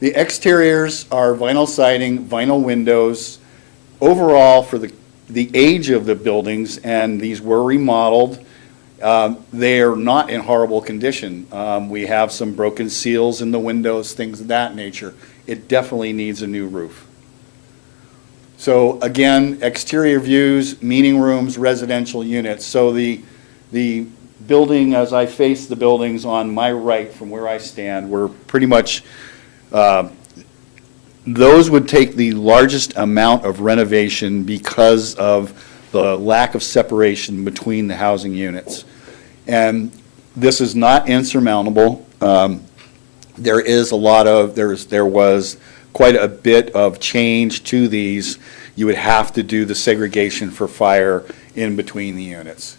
The exteriors are vinyl siding, vinyl windows. Overall, for the age of the buildings, and these were remodeled, they are not in horrible condition. We have some broken seals in the windows, things of that nature. It definitely needs a new roof. So again, exterior views, meeting rooms, residential units. So the building, as I face the buildings on my right from where I stand, we're pretty much those would take the largest amount of renovation because of the lack of separation between the housing units. And this is not insurmountable. There was quite a bit of change to these. You would have to do the segregation for fire in between the units.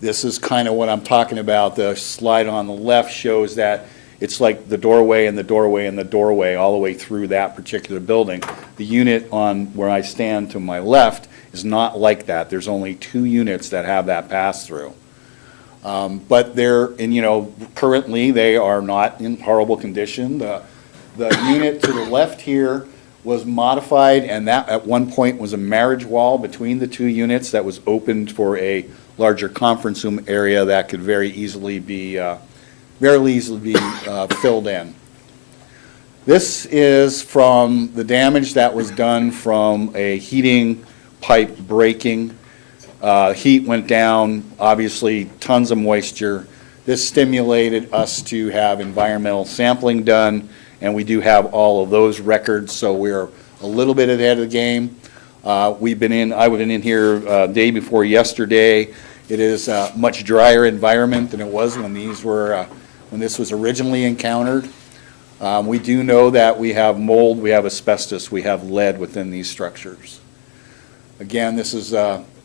This is kind of what I'm talking about. The slide on the left shows that it's like the doorway and the doorway and the doorway all the way through that particular building. The unit on where I stand to my left is not like that. There's only 2 units that have that pass-through. But currently they are not in horrible condition. The unit to the left here was modified, and that at one point was a marriage wall between the 2 units that was opened for a larger conference room area that could very easily be filled in. This is from the damage that was done from a heating pipe breaking. Heat went down, obviously tons of moisture. This stimulated us to have environmental sampling done, and we do have all of those records, so we're a little bit ahead of the game. I was in here day before yesterday. It is a much drier environment than it was when this was originally encountered. We do know that we have mold, we have asbestos, we have lead within these structures. Again, this is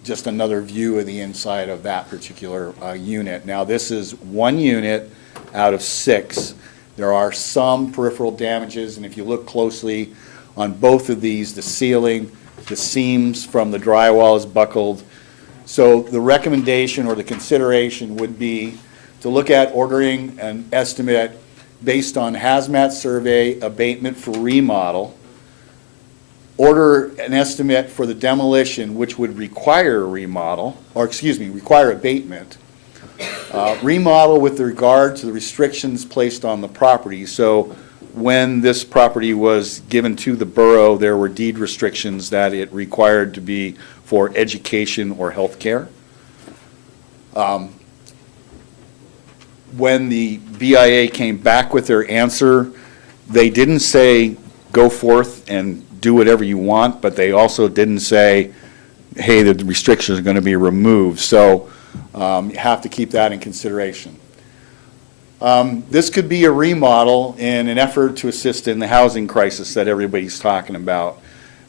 just another view of the inside of that particular unit. Now, this is 1 unit out of 6. There are some peripheral damages, and if you look closely on both of these, the ceiling, the seams from the drywall is buckled. So the recommendation or the consideration would be to look at ordering an estimate based on hazmat survey, abatement for remodel, order an estimate for the demolition, which would require require abatement, remodel with regard to the restrictions placed on the property. So when this property was given to the borough, there were deed restrictions that it required to be for education or health care. When the BIA came back with their answer, they didn't say, go forth and do whatever you want, but they also didn't say, hey, the restrictions are going to be removed. So you have to keep that in consideration. This could be a remodel in an effort to assist in the housing crisis that everybody's talking about.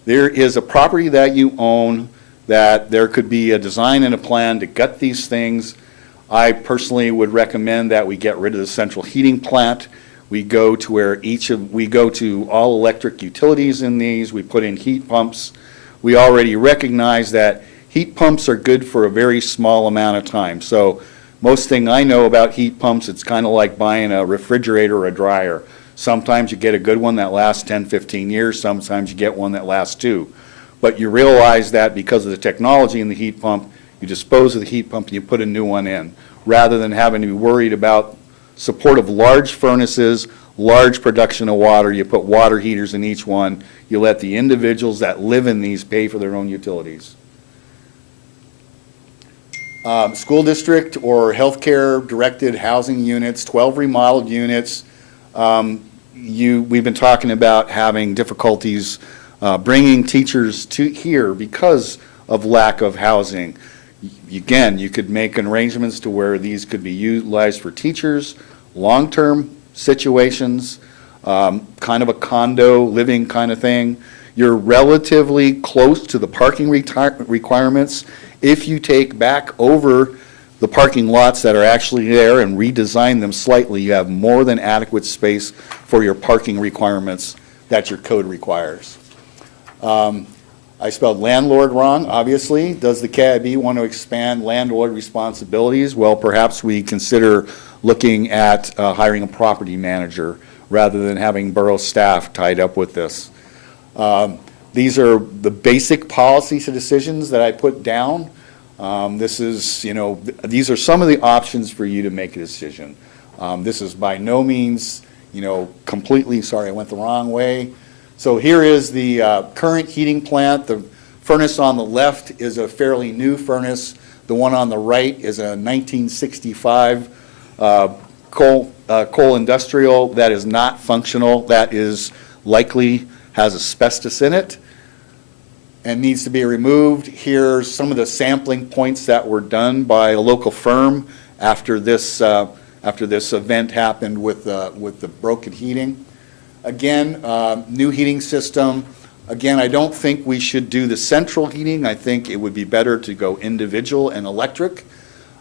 There is a property that you own that there could be a design and a plan to gut these things. I personally would recommend that we get rid of the central heating plant. We go to all electric utilities in these. We put in heat pumps. We already recognize that heat pumps are good for a very small amount of time. So most thing I know about heat pumps, it's kind of like buying a refrigerator or a dryer. Sometimes you get a good one that lasts 10, 15 years. Sometimes you get one that lasts 2. But you realize that because of the technology in the heat pump, you dispose of the heat pump and you put a new one in, rather than having to be worried about support of large furnaces, large production of water. You put water heaters in each one. You let the individuals that live in these pay for their own utilities. School district or healthcare directed housing units, 12 remodeled units. We've been talking about having difficulties bringing teachers to here because of lack of housing. Again, you could make arrangements to where these could be utilized for teachers, long-term situations, kind of a condo living kind of thing. You're relatively close to the parking requirements. If you take back over the parking lots that are actually there and redesign them slightly, you have more than adequate space for your parking requirements that your code requires. I spelled landlord wrong, obviously. Does the KIB want to expand landlord responsibilities? Well, perhaps we consider looking at hiring a property manager rather than having borough staff tied up with this. These are the basic policy decisions that I put down. This is, these are some of the options for you to make a decision. This is by no means, completely, sorry, I went the wrong way. So here is the current heating plant. The furnace on the left is a fairly new furnace. The one on the right is a 1965 coal industrial that is not functional. That is likely has asbestos in it and needs to be removed. Here's some of the sampling points that were done by a local firm after this event happened with the broken heating. Again, new heating system. Again, I don't think we should do the central heating. I think it would be better to go individual and electric.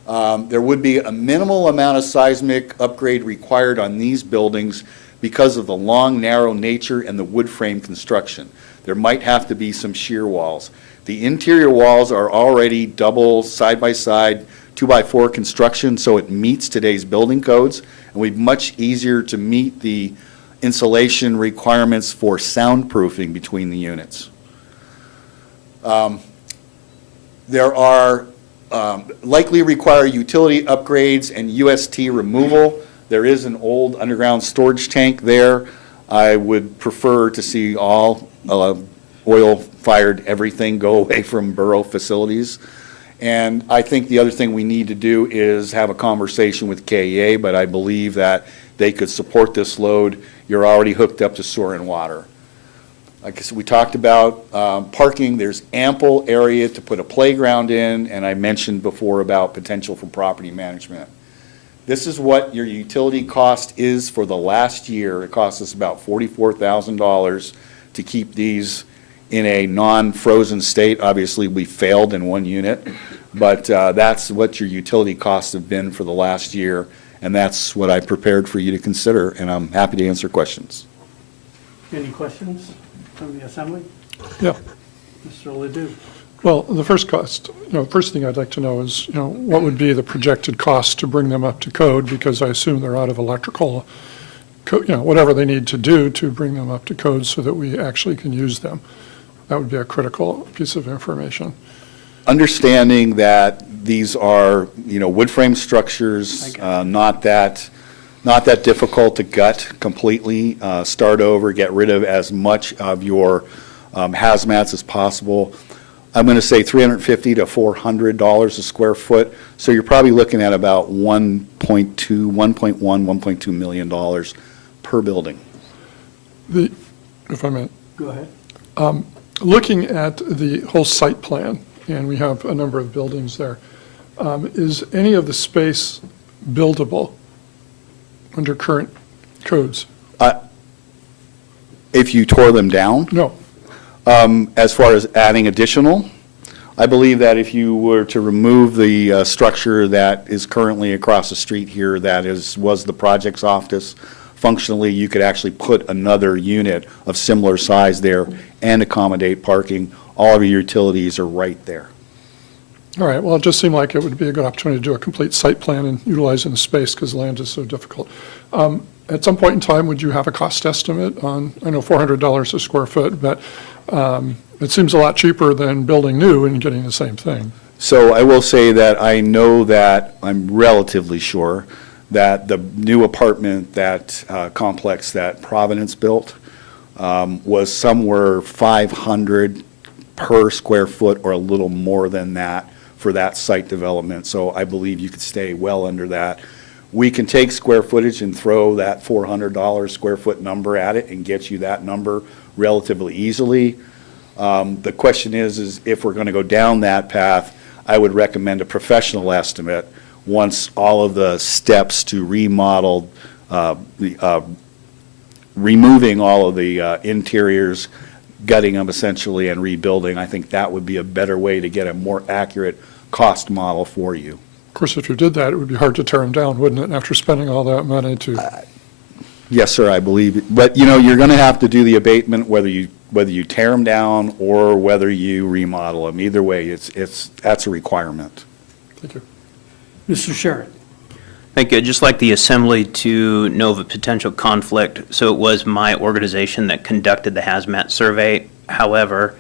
There would be a minimal amount of seismic upgrade required on these buildings because of the long, narrow nature and the wood frame construction. There might have to be some shear walls. The interior walls are already double, side-by-side, 2x4 construction, so it meets today's building codes, and we'd much easier to meet the insulation requirements for soundproofing between the units. There are likely require utility upgrades and UST removal. There is an old underground storage tank there. I would prefer to see all oil-fired everything go away from borough facilities. And I think the other thing we need to do is have a conversation with KEA, but I believe that they could support this load. You're already hooked up to sewer and water. Like I said, we talked about parking. There's ample area to put a playground in, and I mentioned before about potential for property management. This is what your utility cost is for the last year. It cost us about $44,000 to keep these in a non-frozen state. Obviously, we failed in one unit, but that's what your utility costs have been for the last year, and that's what I prepared for you to consider, and I'm happy to answer questions. Any questions from the assembly? Yeah. Mr. Ledoux? Well, the first first thing I'd like to know is, what would be the projected cost to bring them up to code? Because I assume they're out of electrical, whatever they need to do to bring them up to code so that we actually can use them. That would be a critical piece of information. Understanding that these are, wood frame structures, not that difficult to gut completely, start over, get rid of as much of your hazmats as possible. I'm going to say $350 to $400 a square foot. So you're probably looking at about $1.2 million per building. If I may, Go ahead. looking at the whole site plan, and we have a number of buildings there, is any of the space buildable under current codes? If you tore them down? No. As far as adding additional, I believe that if you were to remove the structure that is currently across the street here, that was the project's office, functionally, you could actually put another unit of similar size there and accommodate parking. All of your utilities are right there. All right, well, it just seemed like it would be a good opportunity to do a complete site plan and utilizing the space because land is so difficult. And at some point in time, would you have a cost estimate on, I know $400 a square foot, but it seems a lot cheaper than building new and getting the same thing. So I will say that I know that, I'm relatively sure, that the new apartment, that complex that Providence built was somewhere 500 per square foot or a little more than that for that site development. So I believe you could stay well under that. We can take square footage and throw that $400 square foot number at it and get you that number relatively easily. The question is if we're going to go down that path, I would recommend a professional estimate once all of the steps to remodel, removing all of the interiors, gutting them essentially and rebuilding. I think that would be a better way to get a more accurate cost model for you. Of course, if you did that, it would be hard to tear them down, wouldn't it, after spending all that money to? Yes, sir, I believe it. But, you know, you're going to have to do the abatement whether you tear them down or whether you remodel them. Either way, that's a requirement. Thank you. Mr. Sherritt? Thank you. I'd just like the assembly to know of a potential conflict. So it was my organization that conducted the hazmat survey. However,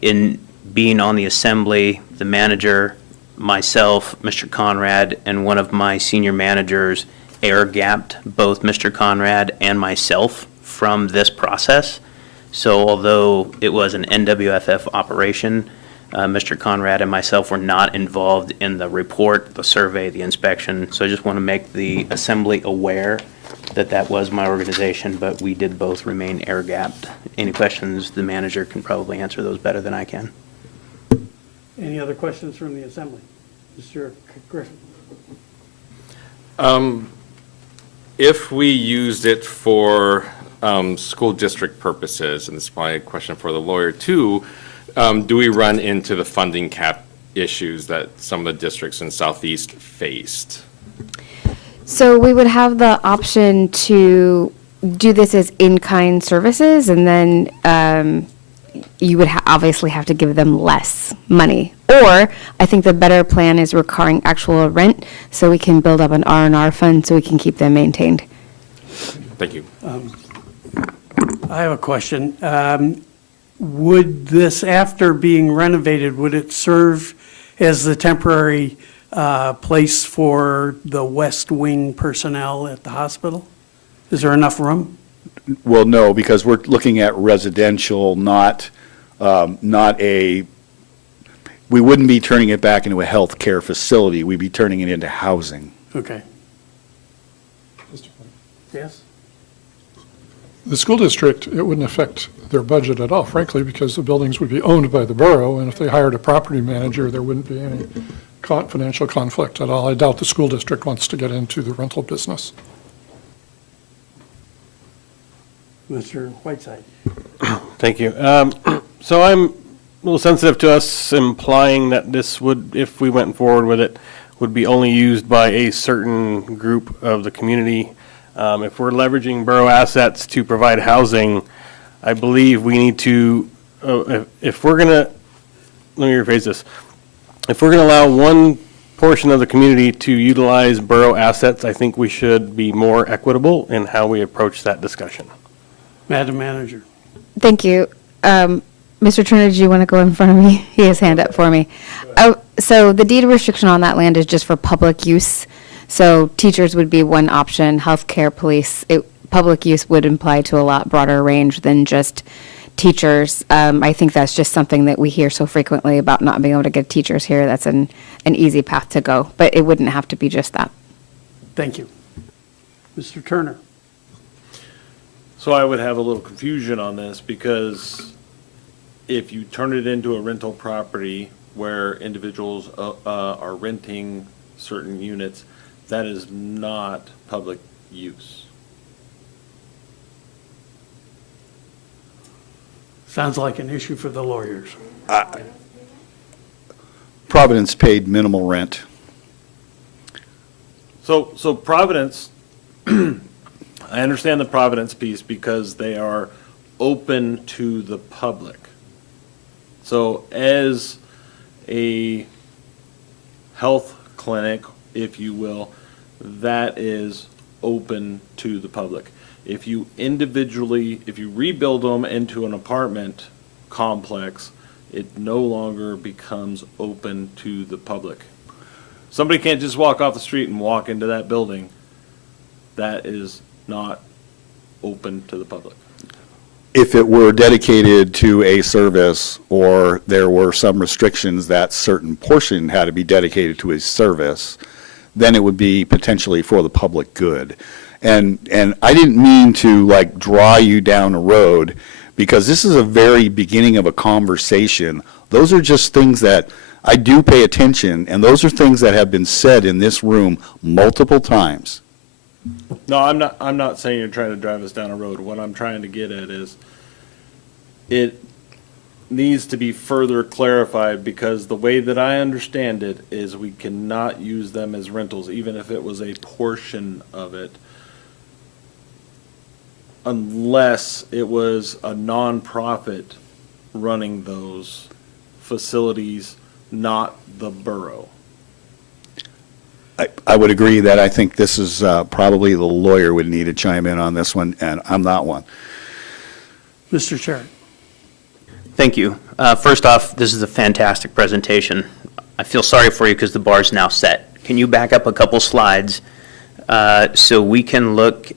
in being on the assembly, the manager, myself, Mr. Conrad, and one of my senior managers air-gapped both Mr. Conrad and myself from this process. So although it was an NWFF operation, Mr. Conrad and myself were not involved in the report, the survey, the inspection. So I just want to make the assembly aware that that was my organization, but we did both remain air-gapped. Any questions, the manager can probably answer those better than I can. Any other questions from the assembly? Mr. Griffin? If we used it for school district purposes, and this is probably a question for the lawyer too, do we run into the funding cap issues that some of the districts in Southeast faced? So we would have the option to do this as in-kind services, and then you would obviously have to give them less money. Or I think the better plan is recurring actual rent, so we can build up an R&R fund so we can keep them maintained. Thank you. I have a question. Would this, after being renovated, would it serve as the temporary place for the West Wing personnel at the hospital? Is there enough room? Well, no, because we're looking at residential, not a, we wouldn't be turning it back into a healthcare facility. We'd be turning it into housing. Okay. Yes? The school district, it wouldn't affect their budget at all, frankly, because the buildings would be owned by the borough, and if they hired a property manager, there wouldn't be any financial conflict at all. I doubt the school district wants to get into the rental business. Mr. Whiteside? Thank you. So I'm a little sensitive to us implying that this would, if we went forward with it, would be only used by a certain group of the community. If we're leveraging borough assets to provide housing, I believe we need to, if we're going to, let me rephrase this. If we're going to allow one portion of the community to utilize borough assets, I think we should be more equitable in how we approach that discussion. Madam Manager? Thank you. Mr. Turner, did you want to go in front of me? He has his hand up for me. So the deed restriction on that land is just for public use. So teachers would be one option, healthcare, police. Public use would imply to a lot broader range than just teachers. I think that's just something that we hear so frequently about not being able to get teachers here. That's an easy path to go, but it wouldn't have to be just that. Thank you. Mr. Turner? So I would have a little confusion on this, because if you turn it into a rental property where individuals are renting certain units, that is not public use. Sounds like an issue for the lawyers. Providence paid minimal rent. So Providence, I understand the Providence piece because they are open to the public. So as a health clinic, if you will, that is open to the public. If you rebuild them into an apartment complex, it no longer becomes open to the public. Somebody can't just walk off the street and walk into that building. That is not open to the public. If it were dedicated to a service, or there were some restrictions that certain portion had to be dedicated to a service, then it would be potentially for the public good. And I didn't mean to like draw you down a road, because this is a very beginning of a conversation. Those are just things that I do pay attention, and those are things that have been said in this room multiple times. No, I'm not saying you're trying to drive us down a road. What I'm trying to get at is it needs to be further clarified, because the way that I understand it is we cannot use them as rentals, even if it was a portion of it, unless it was a nonprofit running those facilities, not the borough. I would agree that I think this is probably the lawyer would need to chime in on this one, and I'm not one. Mr. Chair. Thank you. First off, this is a fantastic presentation. I feel sorry for you because the bar's now set. Can you back up a couple slides so we can look,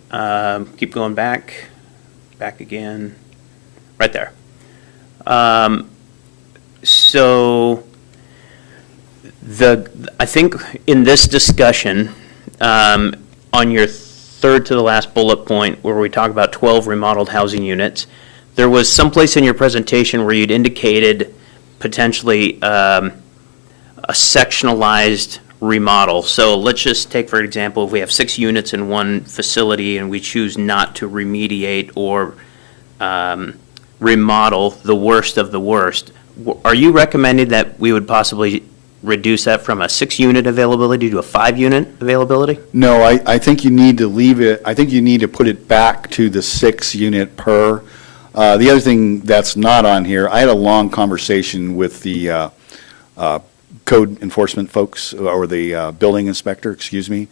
keep going back again, right there. I think in this discussion, on your third to the last bullet point where we talk about 12 remodeled housing units, there was someplace in your presentation where you'd indicated potentially a sectionalized remodel. So let's just take, for example, if we have 6 units in one facility and we choose not to remediate or remodel the worst of the worst, are you recommending that we would possibly reduce that from a 6-unit availability to a 5-unit availability? No, I think you need to leave it, I think you need to put it back to the 6-unit per. The other thing that's not on here, I had a long conversation with the code enforcement folks, or the building inspector, excuse me,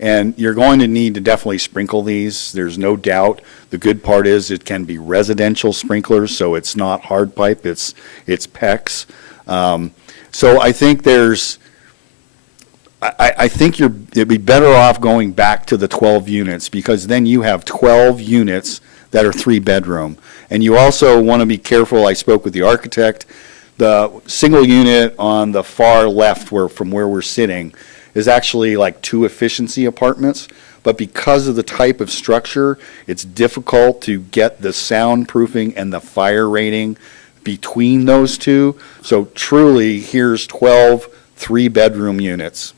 and you're going to need to definitely sprinkle these. There's no doubt. The good part is it can be residential sprinklers, so it's not hard pipe, it's PEX. So I think I think it'd be better off going back to the 12 units, because then you have 12 units that are 3-bedroom. And you also want to be careful, I spoke with the architect, the single unit on the far left from where we're sitting is actually like 2 efficiency apartments. But because of the type of structure, it's difficult to get the soundproofing and the fire rating between those two. So truly, here's 12 3-bedroom units.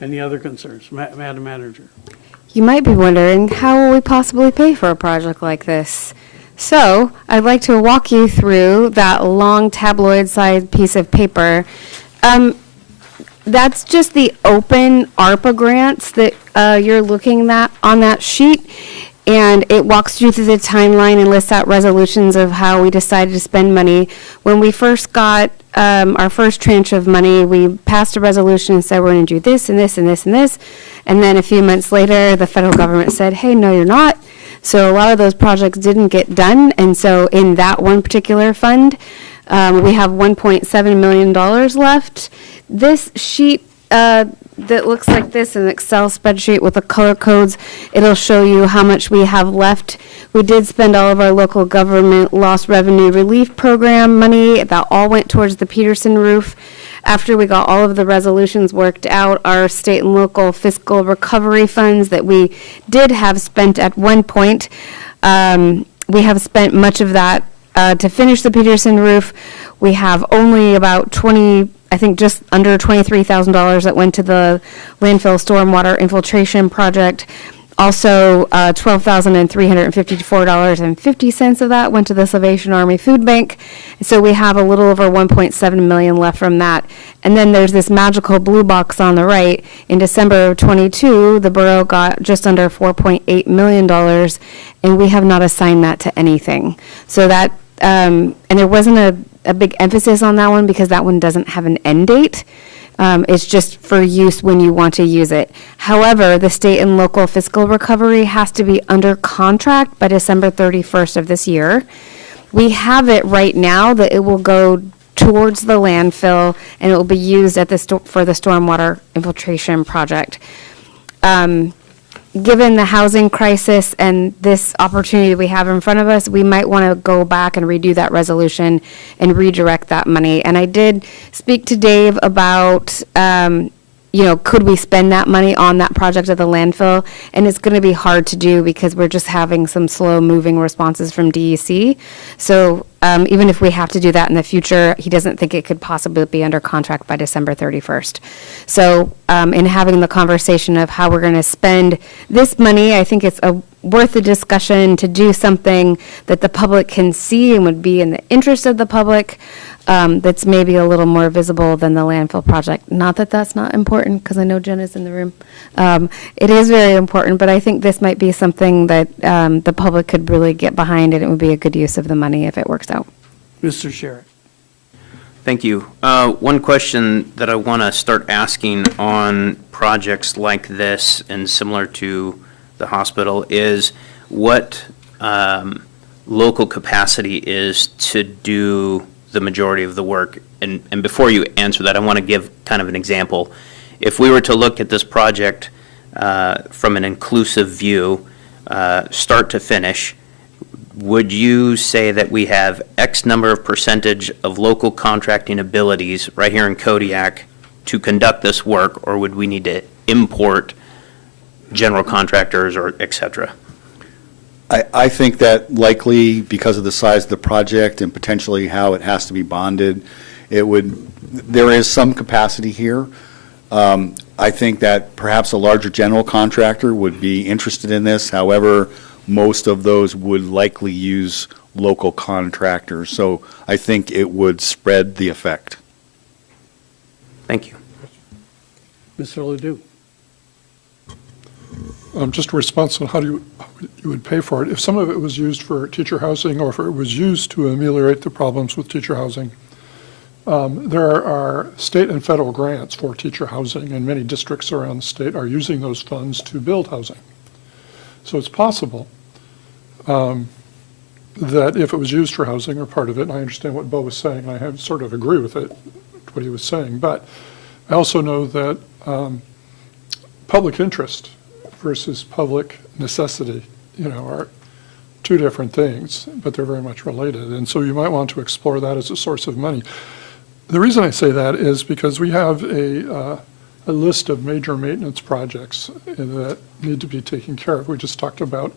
Any other concerns? Madam Manager. You might be wondering, how will we possibly pay for a project like this? So, I'd like to walk you through that long tabloid-sized piece of paper. That's just the open ARPA grants that you're looking at on that sheet. And it walks you through the timeline and lists out resolutions of how we decided to spend money. When we first got our first tranche of money, we passed a resolution and said we're going to do this and this and this and this. And then a few months later, the federal government said, hey, no, you're not. So a lot of those projects didn't get done. And so in that one particular fund, we have $1.7 million left. This sheet that looks like this, an Excel spreadsheet with the color codes, it'll show you how much we have left. We did spend all of our local government lost revenue relief program money. That all went towards the Peterson roof. After we got all of the resolutions worked out, our state and local fiscal recovery funds that we did have spent at one point, we have spent much of that to finish the Peterson roof. We have only about I think just under $23,000 that went to the landfill stormwater infiltration project. Also, $12,354.50 of that went to the Salvation Army Food Bank. So we have a little over $1.7 million left from that. And then there's this magical blue box on the right. In December of '22, the borough got just under $4.8 million, and we have not assigned that to anything. So that, and there wasn't a big emphasis on that one because that one doesn't have an end date. It's just for use when you want to use it. However, the state and local fiscal recovery has to be under contract by December 31st of this year. We have it right now that it will go towards the landfill and it will be used at for the stormwater infiltration project. Given the housing crisis and this opportunity we have in front of us, we might want to go back and redo that resolution and redirect that money. And I did speak to Dave about, could we spend that money on that project at the landfill? And it's going to be hard to do because we're just having some slow-moving responses from DEC. So even if we have to do that in the future, he doesn't think it could possibly be under contract by December 31st. So in having the conversation of how we're going to spend this money, I think it's worth a discussion to do something that the public can see and would be in the interest of the public. That's maybe a little more visible than the landfill project. Not that that's not important, because I know Jen is in the room. It is very important, but I think this might be something that the public could really get behind, and it would be a good use of the money if it works out. Mr. Sherrick. Thank you. One question that I want to start asking on projects like this and similar to the hospital is what local capacity is to do the majority of the work. And before you answer that, I want to give kind of an example. If we were to look at this project from an inclusive view, start to finish, would you say that we have X number of percentage of local contracting abilities right here in Kodiak to conduct this work, or would we need to import general contractors or et cetera? I think that likely because of the size of the project and potentially how it has to be bonded, there is some capacity here. I think that perhaps a larger general contractor would be interested in this. However, most of those would likely use local contractors. So I think it would spread the effect. Thank you. Mr. Ledoux. Just a response on how you would pay for it. If some of it was used for teacher housing or if it was used to ameliorate the problems with teacher housing, there are state and federal grants for teacher housing, and many districts around the state are using those funds to build housing. So it's possible that if it was used for housing or part of it, and I understand what Bo was saying, I have sort of agree with it, what he was saying, but I also know that public interest versus public necessity, are two different things, but they're very much related. And so you might want to explore that as a source of money. The reason I say that is because we have a list of major maintenance projects that need to be taken care of. We just talked about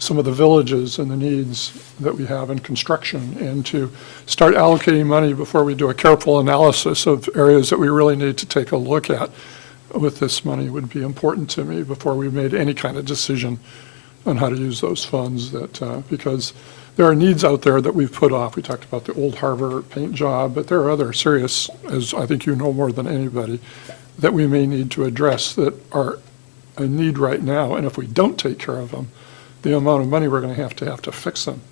some of the villages and the needs that we have in construction, and to start allocating money before we do a careful analysis of areas that we really need to take a look at with this money would be important to me before we made any kind of decision on how to use those funds, because there are needs out there that we've put off. We talked about the Old Harbor paint job, but there are other serious, as I think you know more than anybody, that we may need to address that are a need right now. And if we don't take care of them, the amount of money we're going to have to fix them,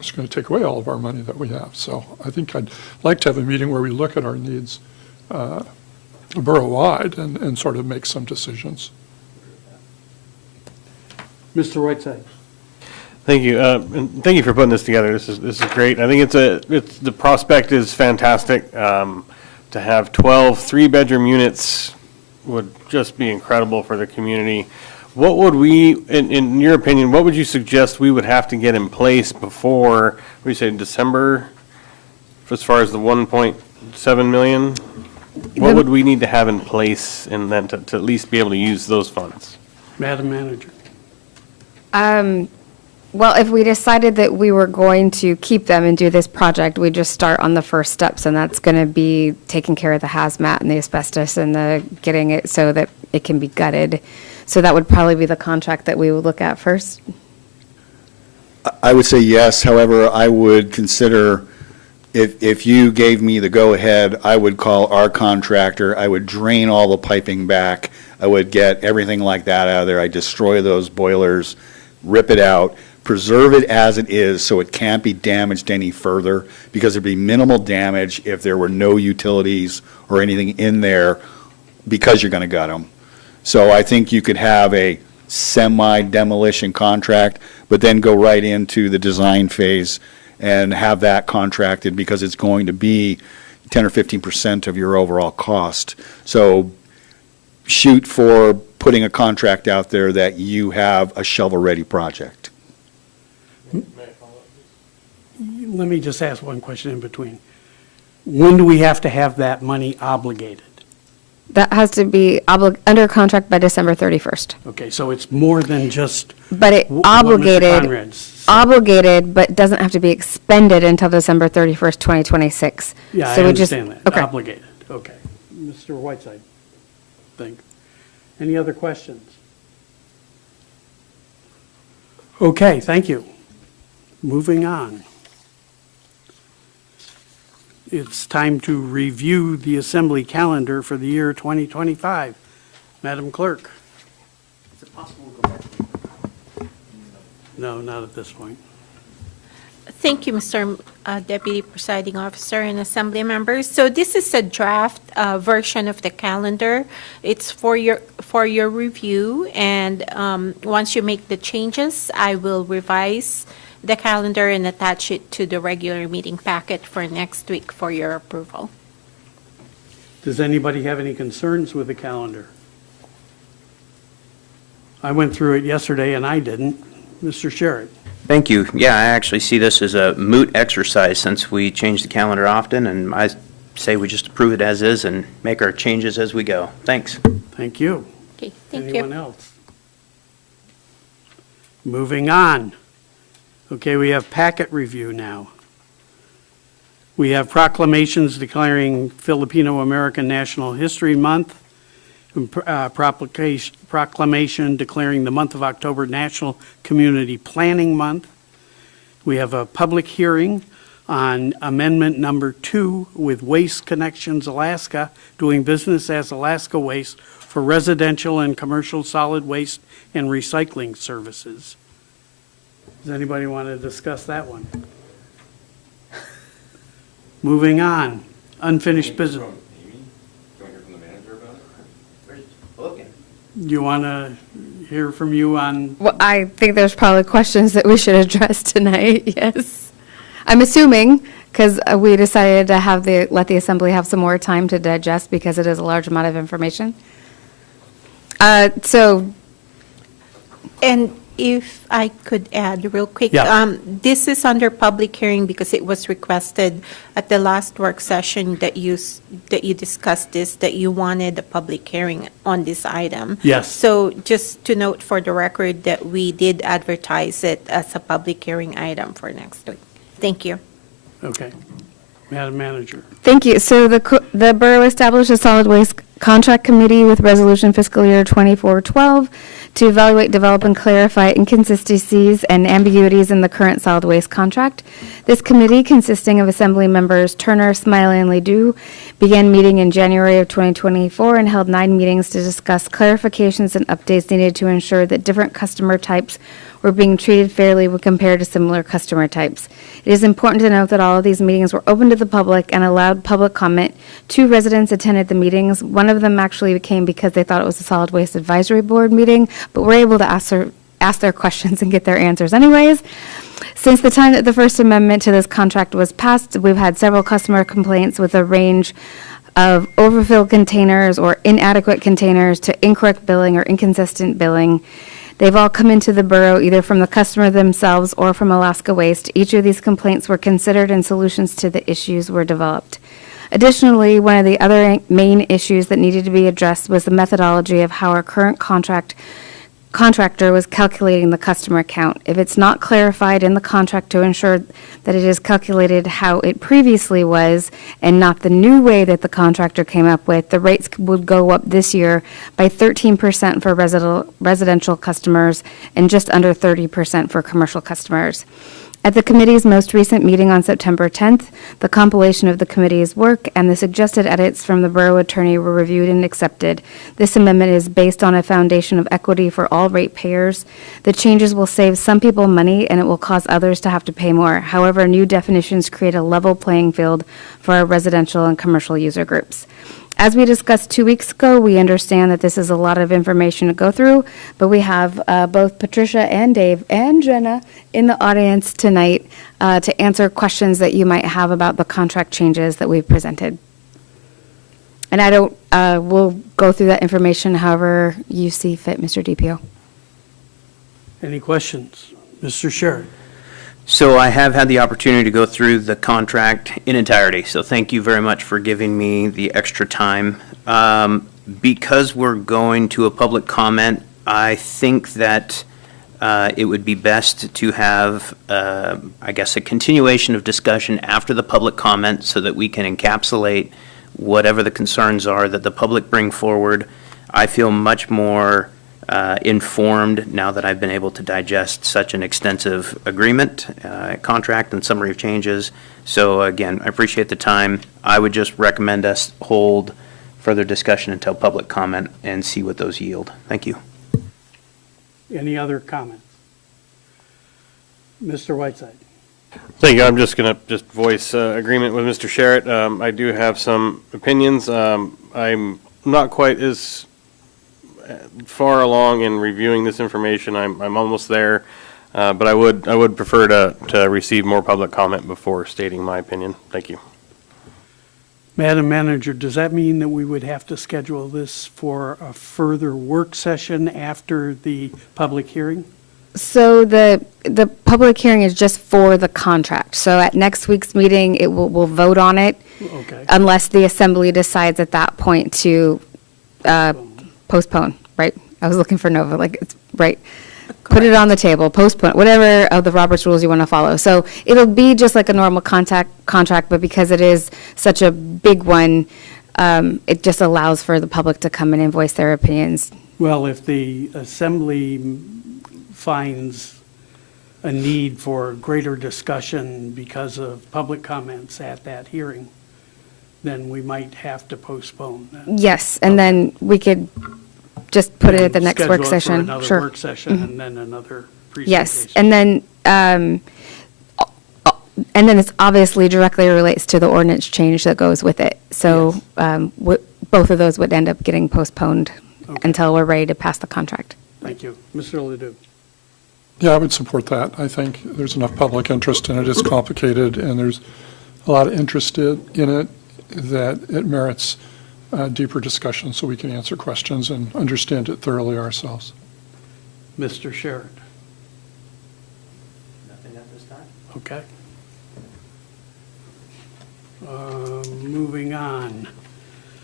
it's going to take away all of our money that we have. So I think I'd like to have a meeting where we look at our needs borough-wide and sort of make some decisions. Mr. Whiteside. Thank you, and thank you for putting this together. This is great. I think the prospect is fantastic. To have 12 three-bedroom units would just be incredible for the community. What would in your opinion, what would you suggest we would have to get in place before, what do you say, December, as far as the 1.7 million? What would we need to have in place and then to at least be able to use those funds? Madam Manager. Well, if we decided that we were going to keep them and do this project, we just start on the first steps, and that's going to be taking care of the hazmat and the asbestos and the getting it so that it can be gutted. So that would probably be the contract that we would look at first. I would say yes. However, I would consider, if you gave me the go-ahead, I would call our contractor. I would drain all the piping back. I would get everything like that out of there. I'd destroy those boilers, rip it out, preserve it as it is so it can't be damaged any further, because there'd be minimal damage if there were no utilities or anything in there, because you're going to gut them. So I think you could have a semi-demolition contract, but then go right into the design phase and have that contracted, because it's going to be 10 or 15% of your overall cost. So shoot for putting a contract out there that you have a shovel-ready project. Let me just ask one question in between. When do we have to have that money obligated? That has to be under contract by December 31st. Okay, so it's more than just But it what Mr. obligated, Conrad said. obligated, but doesn't have to be expended until December 31st, 2026. Yeah, I So we just- understand that. Okay. Obligated, okay. Mr. Whiteside, think. Any other questions? Okay, thank you. Moving on. It's time to review the assembly calendar for the year 2025. Madam Clerk? No, not at this point. Thank you, Mr. Deputy Presiding Officer and Assembly members. So this is a draft version of the calendar. It's for your review, and once you make the changes, I will revise the calendar and attach it to the regular meeting packet for next week for your approval. Does anybody have any concerns with the calendar? I went through it yesterday and I didn't. Mr. Sherritt? Thank you. Yeah, I actually see this as a moot exercise since we change the calendar often, and I say we just approve it as is and make our changes as we go. Thanks. Thank you. Okay, thank Anyone you. else? Moving on. Okay, we have packet review now. We have proclamations declaring Filipino-American National History Month, and proclamation declaring the month of October National Community Planning Month. We have a public hearing on Amendment Number 2 with Waste Connections Alaska, doing business as Alaska Waste for residential and commercial solid waste and recycling services. Does anybody want to discuss that one? Moving on, unfinished business. You want to hear from you on, Well, I think there's probably questions that we should address tonight, yes. I'm assuming, because we decided to let the Assembly have some more time to digest because it is a large amount of information. So, And if I could add real quick. Yeah. This is under public hearing because it was requested at the last work session that you discussed this, that you wanted a public hearing on this item. Yes. So just to note for the record that we did advertise it as a public hearing item for next week. Thank you. okay. Madam Manager. thank you. So the Borough established a solid waste contract committee with resolution fiscal year 2412 to evaluate, develop, and clarify inconsistencies and ambiguities in the current solid waste contract. This committee, consisting of Assembly members Turner, Smiley, and Ledoux, began meeting in January of 2024 and held 9 meetings to discuss clarifications and updates needed to ensure that different customer types were being treated fairly when compared to similar customer types. It is important to note that all of these meetings were open to the public and allowed public comment. 2 residents attended the meetings. One of them actually came because they thought it was a solid waste advisory board meeting, but were able to ask their questions and get their answers anyways. Since the time that the First Amendment to this contract was passed, we've had several customer complaints with a range of overfilled containers or inadequate containers to incorrect billing or inconsistent billing. They've all come into the borough either from the customer themselves or from Alaska Waste. Each of these complaints were considered and solutions to the issues were developed. Additionally, one of the other main issues that needed to be addressed was the methodology of how our current contractor was calculating the customer count. If it's not clarified in the contract to ensure that it is calculated how it previously was and not the new way that the contractor came up with, the rates would go up this year by 13% for residential customers and just under 30% for commercial customers. At the committee's most recent meeting on September 10th, the compilation of the committee's work and the suggested edits from the borough attorney were reviewed and accepted. This amendment is based on a foundation of equity for all ratepayers. The changes will save some people money, and it will cause others to have to pay more. However, new definitions create a level playing field for our residential and commercial user groups. As we discussed 2 weeks ago, we understand that this is a lot of information to go through, but we have both Patricia and Dave and Jenna in the audience tonight to answer questions that you might have about the contract changes that we've presented. And we'll go through that information however you see fit, Mr. DPO. Any questions? Mr. Sherrod? So I have had the opportunity to go through the contract in entirety, so thank you very much for giving me the extra time. Because we're going to a public comment, I think that it would be best to have, I guess, a continuation of discussion after the public comment so that we can encapsulate whatever the concerns are that the public bring forward. I feel much more informed now that I've been able to digest such an extensive agreement, contract, and summary of changes. So again, I appreciate the time. I would just recommend us hold further discussion until public comment and see what those yield. Thank you. Any other comments? Mr. Whiteside? Thank you. I'm just going to voice agreement with Mr. Sherrod. I do have some opinions. I'm not quite as far along in reviewing this information. I'm almost there, but I would prefer to receive more public comment before stating my opinion. Thank you. Madam Manager, does that mean that we would have to schedule this for a further work session after the public hearing? So the public hearing is just for the contract. So at next week's meeting, we'll vote on it. Okay. Unless the assembly decides at that point to postpone, right? I was looking for Nova, like, it's right. Put it on the table, postpone, whatever of the Roberts rules you want to follow. So it'll be just like a normal contract, but because it is such a big one, it just allows for the public to come in and voice their opinions. Well, if the assembly finds a need for greater discussion because of public comments at that hearing, then we might have to postpone that. Yes, and then we could just put it at the next work Schedule it for session. another Sure. work session and then another presentation. Yes, and then this obviously directly relates to the ordinance change that goes with it. So both of those would end up getting postponed until we're ready to pass the contract. Thank you. Mr. Ledoux? Yeah, I would support that. I think there's enough public interest and it is complicated and there's a lot of interest in it that it merits deeper discussion so we can answer questions and understand it thoroughly ourselves. Mr. Sherrod? Nothing at this time. Okay. Moving on.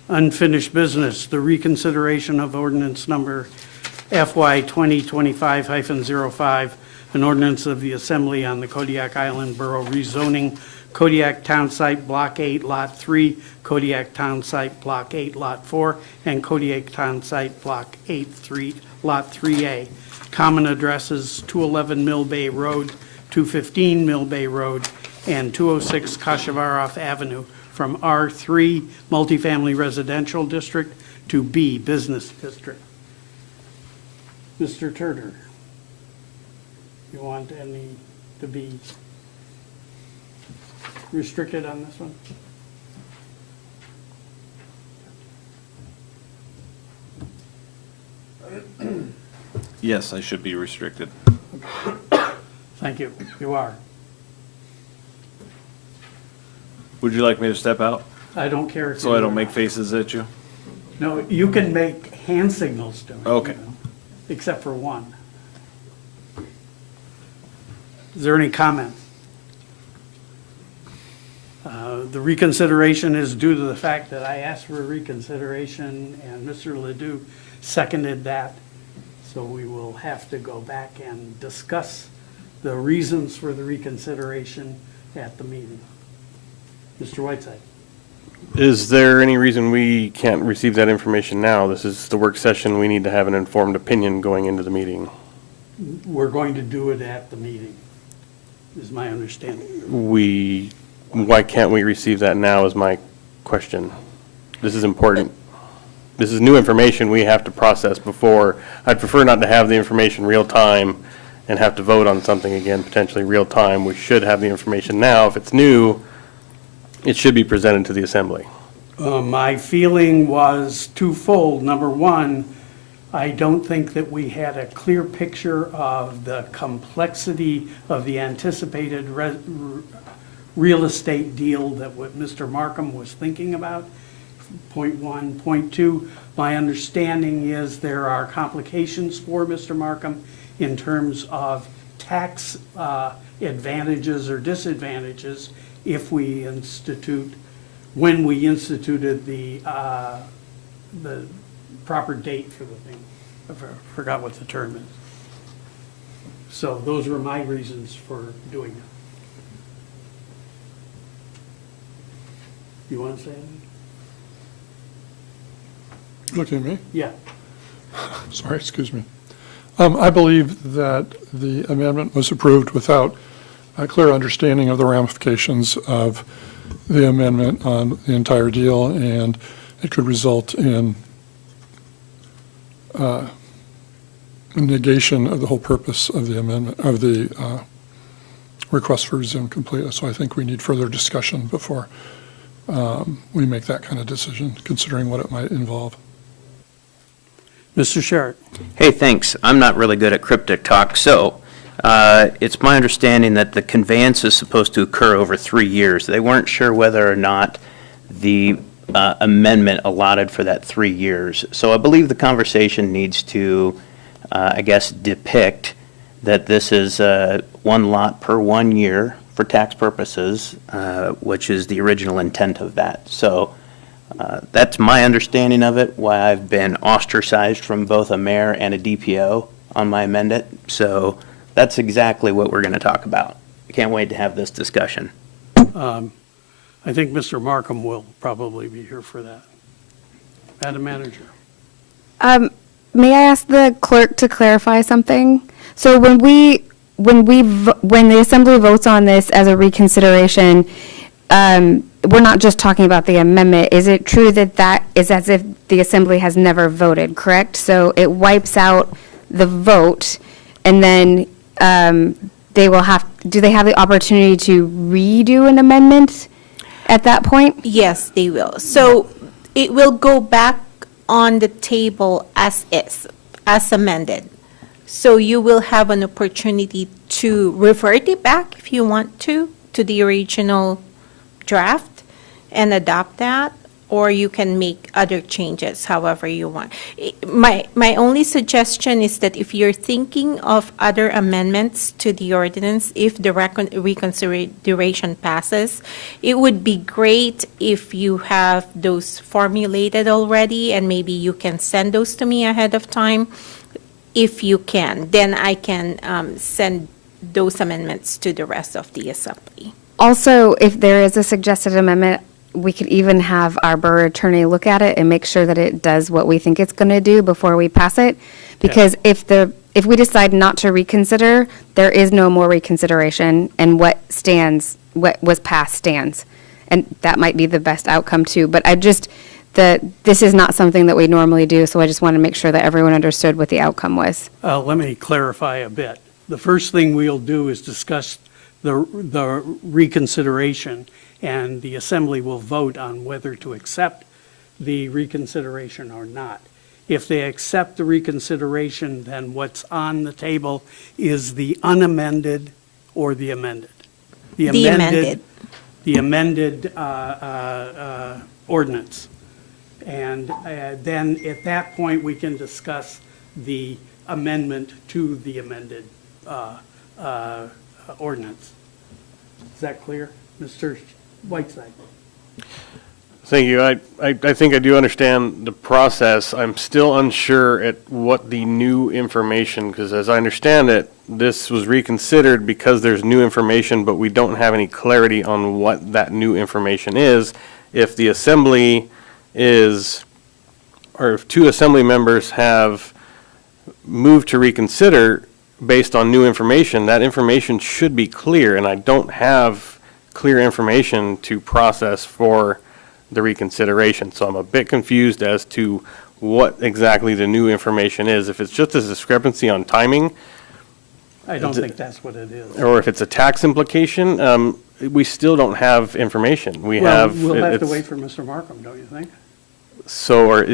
Unfinished business, the reconsideration of ordinance number FY 2025-05, an ordinance of the Assembly on the Kodiak Island Borough rezoning Kodiak Town Site Block 8, Lot 3, Kodiak Town Site Block 8, Lot 4, and Kodiak Town Site Block 8, Lot 3A. Common addresses 211 Mill Bay Road, 215 Mill Bay Road, and 206 Kashavarov Avenue from R3 Multifamily Residential District to B Business District. Mr. Turner, you want any to be restricted on this one? Yes, I should be restricted. Thank you. You are. Would you like me to step out I don't care if so you I don't are. make faces at you? No, you can make hand signals to me. Okay. you know, Except for one. Is there any comment? The reconsideration is due to the fact that I asked for a reconsideration and Mr. Ledoux seconded that. So we will have to go back and discuss the reasons for the reconsideration at the meeting. Mr. Whiteside? Is there any reason we can't receive that information now? This is the work session. We need to have an informed opinion going into the meeting. We're going to do it at the meeting. is my understanding. Why can't we receive that now is my question. This is important. This is new information we have to process before. I'd prefer not to have the information real time and have to vote on something again, potentially real time. We should have the information now. If it's new, it should be presented to the assembly. My feeling was twofold. Number one, I don't think that we had a clear picture of the complexity of the anticipated real estate deal that what Mr. Markham was thinking about, point one. Point two, my understanding is there are complications for Mr. Markham in terms of tax advantages or disadvantages if we when we instituted the proper date for the thing. I forgot what the term is. So those were my reasons for doing it. You want to say anything? Looking at me? Yeah. Sorry, excuse me. I believe that the amendment was approved without a clear understanding of the ramifications of the amendment on the entire deal, and it could result in negation of the whole purpose of the amendment, of the request for resume completeness. So I think we need further discussion before we make that kind of decision, considering what it might involve. Mr. Sherritt. Hey, thanks. I'm not really good at cryptic talk, so it's my understanding that the conveyance is supposed to occur over 3 years. They weren't sure whether or not the amendment allotted for that 3 years. So I believe the conversation needs to, I guess, depict that this is one lot per 1 year for tax purposes, which is the original intent of that. So that's my understanding of it, why I've been ostracized from both a mayor and a DPO on my amendment. So that's exactly what we're going to talk about. I can't wait to have this discussion. I think Mr. Markham will probably be here for that. Madam Manager. May I ask the clerk to clarify something? So when the assembly votes on this as a reconsideration, we're not just talking about the amendment. Is it true that that is as if the assembly has never voted, correct? So it wipes out the vote, and then they will have, do they have the opportunity to redo an amendment at that point? Yes, they will. So it will go back on the table as is, as amended. So you will have an opportunity to revert it back if you want to the original draft and adopt that, or you can make other changes however you want. My only suggestion is that if you're thinking of other amendments to the ordinance, if the reconsideration passes, it would be great if you have those formulated already, and maybe you can send those to me ahead of time. If you can, then I can send those amendments to the rest of the assembly. Also, if there is a suggested amendment, we could even have our borough attorney look at it and make sure that it does what we think it's going to do before we pass it. Because if we decide not to reconsider, there is no more reconsideration, and what was passed stands. And that might be the best outcome too. But this is not something that we normally do, so I just want to make sure that everyone understood what the outcome was. Let me clarify a bit. The first thing we'll do is discuss the reconsideration, and the assembly will vote on whether to accept the reconsideration or not. If they accept the reconsideration, then what's on the table is the unamended or the amended. The amended ordinance. And then at that point, we can discuss the amendment to the amended ordinance. Is that clear, Mr. Whiteside? Thank you. I think I do understand the process. I'm still unsure at what the new information, because as I understand it, this was reconsidered because there's new information, but we don't have any clarity on what that new information is. If the assembly is, or if two assembly members have moved to reconsider, based on new information, that information should be clear, and I don't have clear information to process for the reconsideration. So I'm a bit confused as to what exactly the new information is. If it's just a discrepancy on timing, I don't think that's what it is. or if it's a tax implication, we still don't have information. We Well, have. we'll have to it's- wait for Mr. Markham, don't you think? So,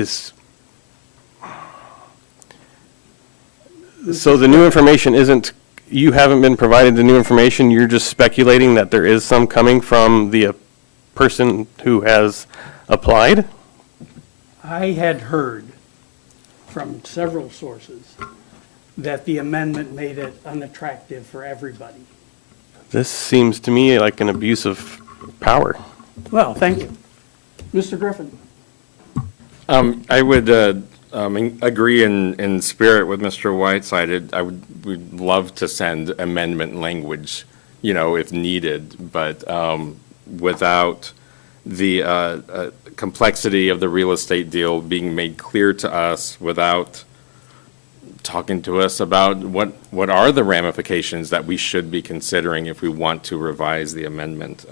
so the new information isn't, you haven't been provided the new information, you're just speculating that there is some coming from the person who has applied? I had heard from several sources that the amendment made it unattractive for everybody. This seems to me like an abuse of power. Well, thank you. Mr. Griffin? I would agree in spirit with Mr. Whiteside. We'd love to send amendment language, if needed, but without the complexity of the real estate deal being made clear to us, without talking to us about what are the ramifications that we should be considering if we want to revise the amendment.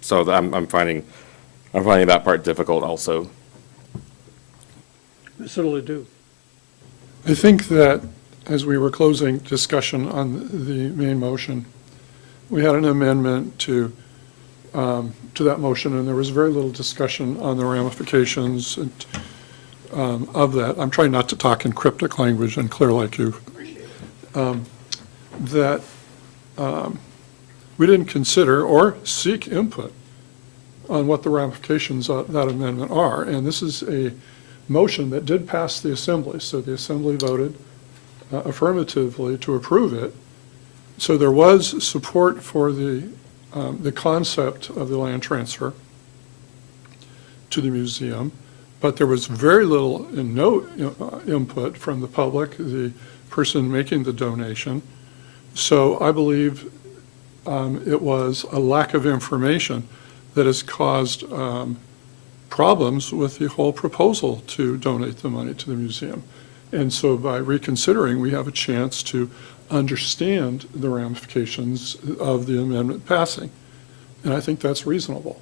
So I'm finding that part difficult also. Mr. Ledoux? I think that as we were closing discussion on the main motion, we had an amendment to that motion, and there was very little discussion on the ramifications of that. I'm trying not to talk in cryptic language and clear like you. That we didn't consider or seek input on what the ramifications of that amendment are. And this is a motion that did pass the Assembly, so the Assembly voted affirmatively to approve it. So there was support for the concept of the land transfer to the museum, but there was very little and no input from the public, the person making the donation. So I believe it was a lack of information that has caused problems with the whole proposal to donate the money to the museum. And so by reconsidering, we have a chance to understand the ramifications of the amendment passing. And I think that's reasonable.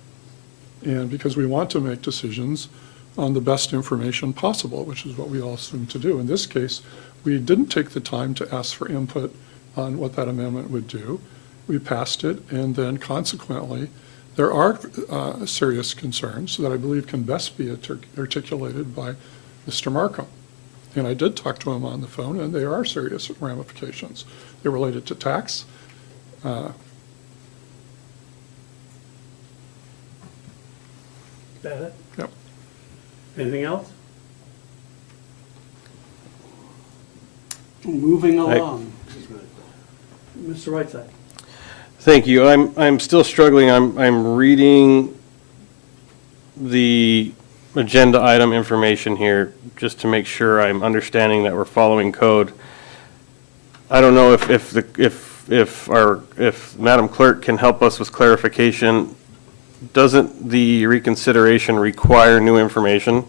And because we want to make decisions on the best information possible, which is what we all assume to do. In this case, we didn't take the time to ask for input on what that amendment would do. We passed it, and then consequently, there are serious concerns that I believe can best be articulated by Mr. Markham. And I did talk to him on the phone, and there are serious ramifications. They're related to tax. That it? Yep. Anything else? Moving along. Mr. Whiteside? Thank you. I'm still struggling. I'm reading the agenda item information here just to make sure I'm understanding that we're following code. I don't know if Madam Clerk can help us with clarification. Doesn't the reconsideration require new information?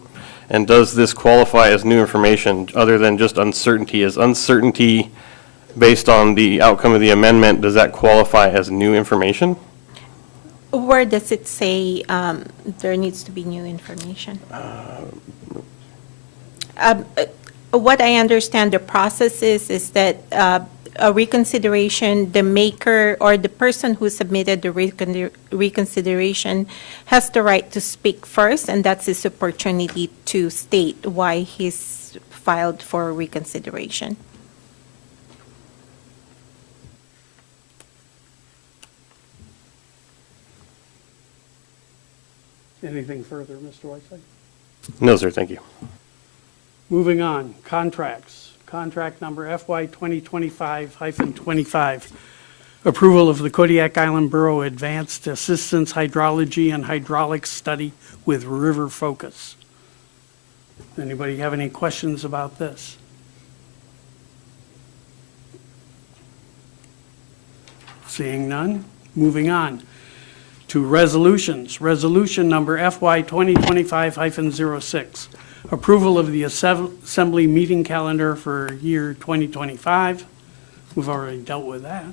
And does this qualify as new information other than just uncertainty? Is uncertainty based on the outcome of the amendment, does that qualify as new information? Where does it say there needs to be new information? What I understand the process is that a reconsideration, the maker or the person who submitted the reconsideration has the right to speak first, and that's his opportunity to state why he's filed for reconsideration. Anything further, Mr. Whiteside? No, sir, thank you. Moving on, contracts. Contract number FY 2025-25. Approval of the Kodiak Island Borough Advanced Assistance Hydrology and Hydraulics Study with River Focus. Anybody have any questions about this? Seeing none, moving on to resolutions. Resolution number FY 2025-06. Approval of the Assembly meeting calendar for year 2025. We've already dealt with that.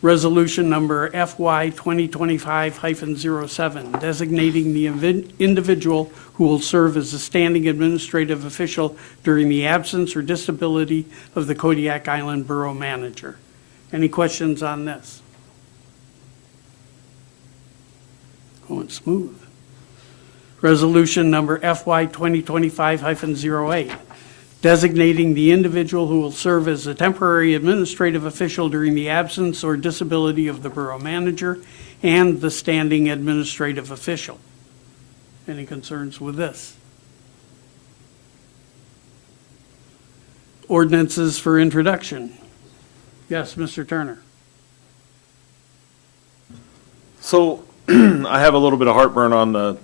Resolution number FY 2025-07, designating the individual who will serve as a standing administrative official during the absence or disability of the Kodiak Island Borough Manager. Any questions on this? Going smooth. Resolution number FY 2025-08, designating the individual who will serve as a temporary administrative official during the absence or disability of the borough manager and the standing administrative official. Any concerns with this? Ordinances for introduction. Yes, Mr. Turner. So I have a little bit of heartburn on the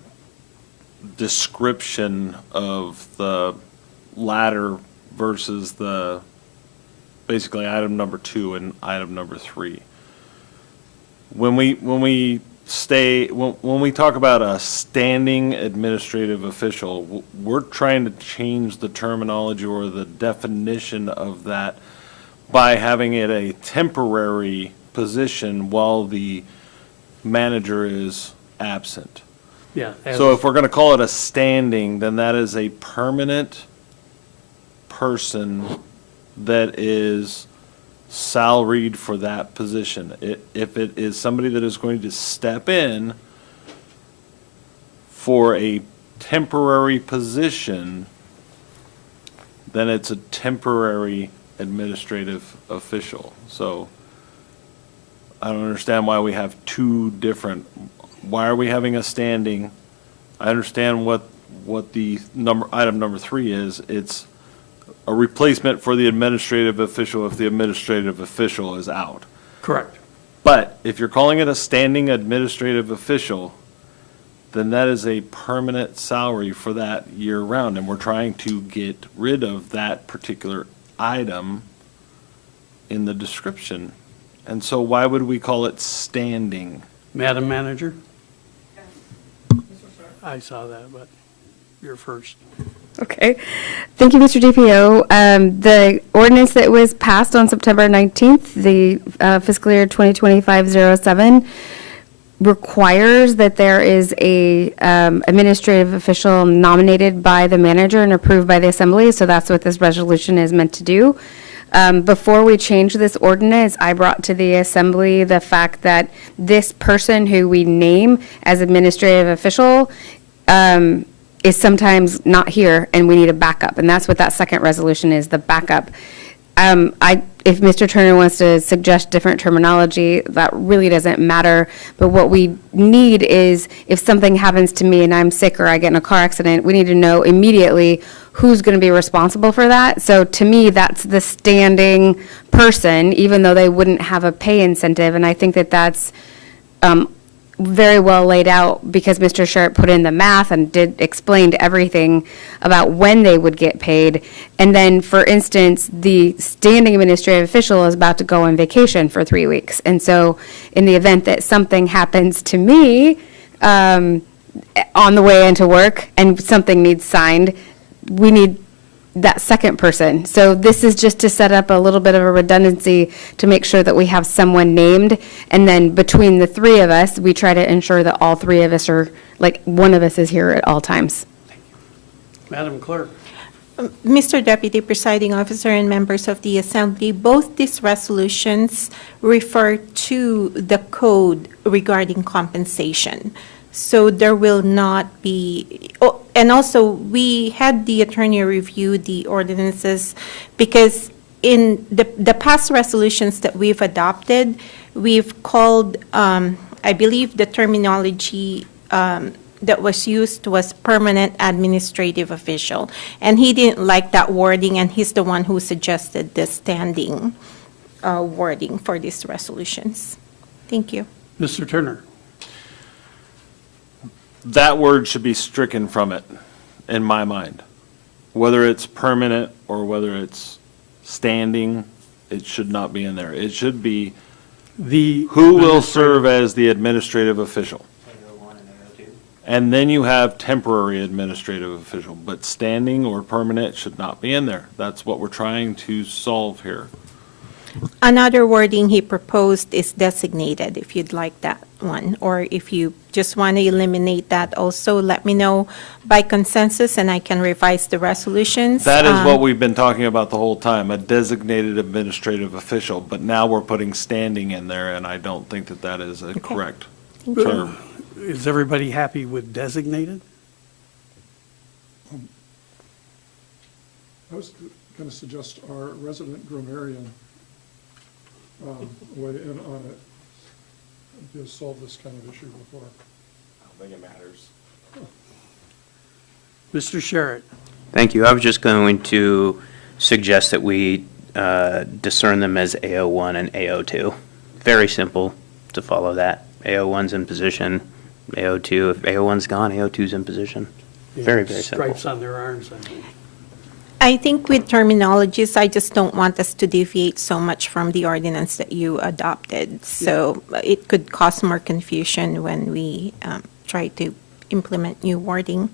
description of the latter versus the, basically item number 2 and item number 3. When we talk about a standing administrative official, we're trying to change the terminology or the definition of that by having it a temporary position while the manager is absent. Yeah. So if we're going to call it a standing, then that is a permanent person that is salaried for that position. If it is somebody that is going to step in for a temporary position, then it's a temporary administrative official. So I don't understand why we have two different, why are we having a standing? I understand what the item number 3 is. It's a replacement for the administrative official if the administrative official is out. Correct. But if you're calling it a standing administrative official, then that is a permanent salary for that year round. And we're trying to get rid of that particular item in the description. And so why would we call it standing? Madam Manager? I saw that, but you're first. Okay. Thank you, Mr. DPO. The ordinance that was passed on September 19th, the fiscal year 2025-07, requires that there is a administrative official nominated by the manager and approved by the assembly. So that's what this resolution is meant to do. Before we changed this ordinance, I brought to the assembly the fact that this person who we name as administrative official is sometimes not here, and we need a backup. And that's what that second resolution is, the backup. If Mr. Turner wants to suggest different terminology, that really doesn't matter. But what we need is, if something happens to me and I'm sick or I get in a car accident, we need to know immediately who's going to be responsible for that. So to me, that's the standing person, even though they wouldn't have a pay incentive. And I think that that's very well laid out, because Mr. Sharp put in the math and explained everything about when they would get paid. And then, for instance, the standing administrative official is about to go on vacation for 3 weeks. And so in the event that something happens to me on the way into work and something needs signed, we need that second person. So this is just to set up a little bit of a redundancy to make sure that we have someone named. And then between the three of us, we try to ensure that all three of us are, like, one of us is here at all times. Madam Clerk. Mr. Deputy Presiding Officer and members of the Assembly, both these resolutions refer to the code regarding compensation. So there will not be, and also we had the attorney review the ordinances, because in the past resolutions that we've adopted, we've called, I believe the terminology that was used was permanent administrative official. And he didn't like that wording, and he's the one who suggested the standing wording for these resolutions. Thank you. Mr. Turner. That word should be stricken from it, in my mind. Whether it's permanent or whether it's standing, it should not be in there. It should be who will serve as the administrative official. And then you have temporary administrative official, but standing or permanent should not be in there. That's what we're trying to solve here. Another wording he proposed is designated, if you'd like that one, or if you just want to eliminate that also, let me know by consensus and I can revise the resolutions. That is what we've been talking about the whole time, a designated administrative official, but now we're putting standing in there, and I don't think that that is a correct term. Is everybody happy with designated? I was going to suggest our resident grammarian weigh in on it. We have solved this kind of issue before. I don't think it matters. Mr. Sherritt? Thank you. I was just going to suggest that we discern them as AO1 and AO2. Very simple to follow that. AO1's in position, AO2, if AO1's gone, AO2's in position. Very, very simple. Stripes on their arms, I think. I think with terminologies, I just don't want us to deviate so much from the ordinance that you adopted. So it could cause more confusion when we try to implement new wording.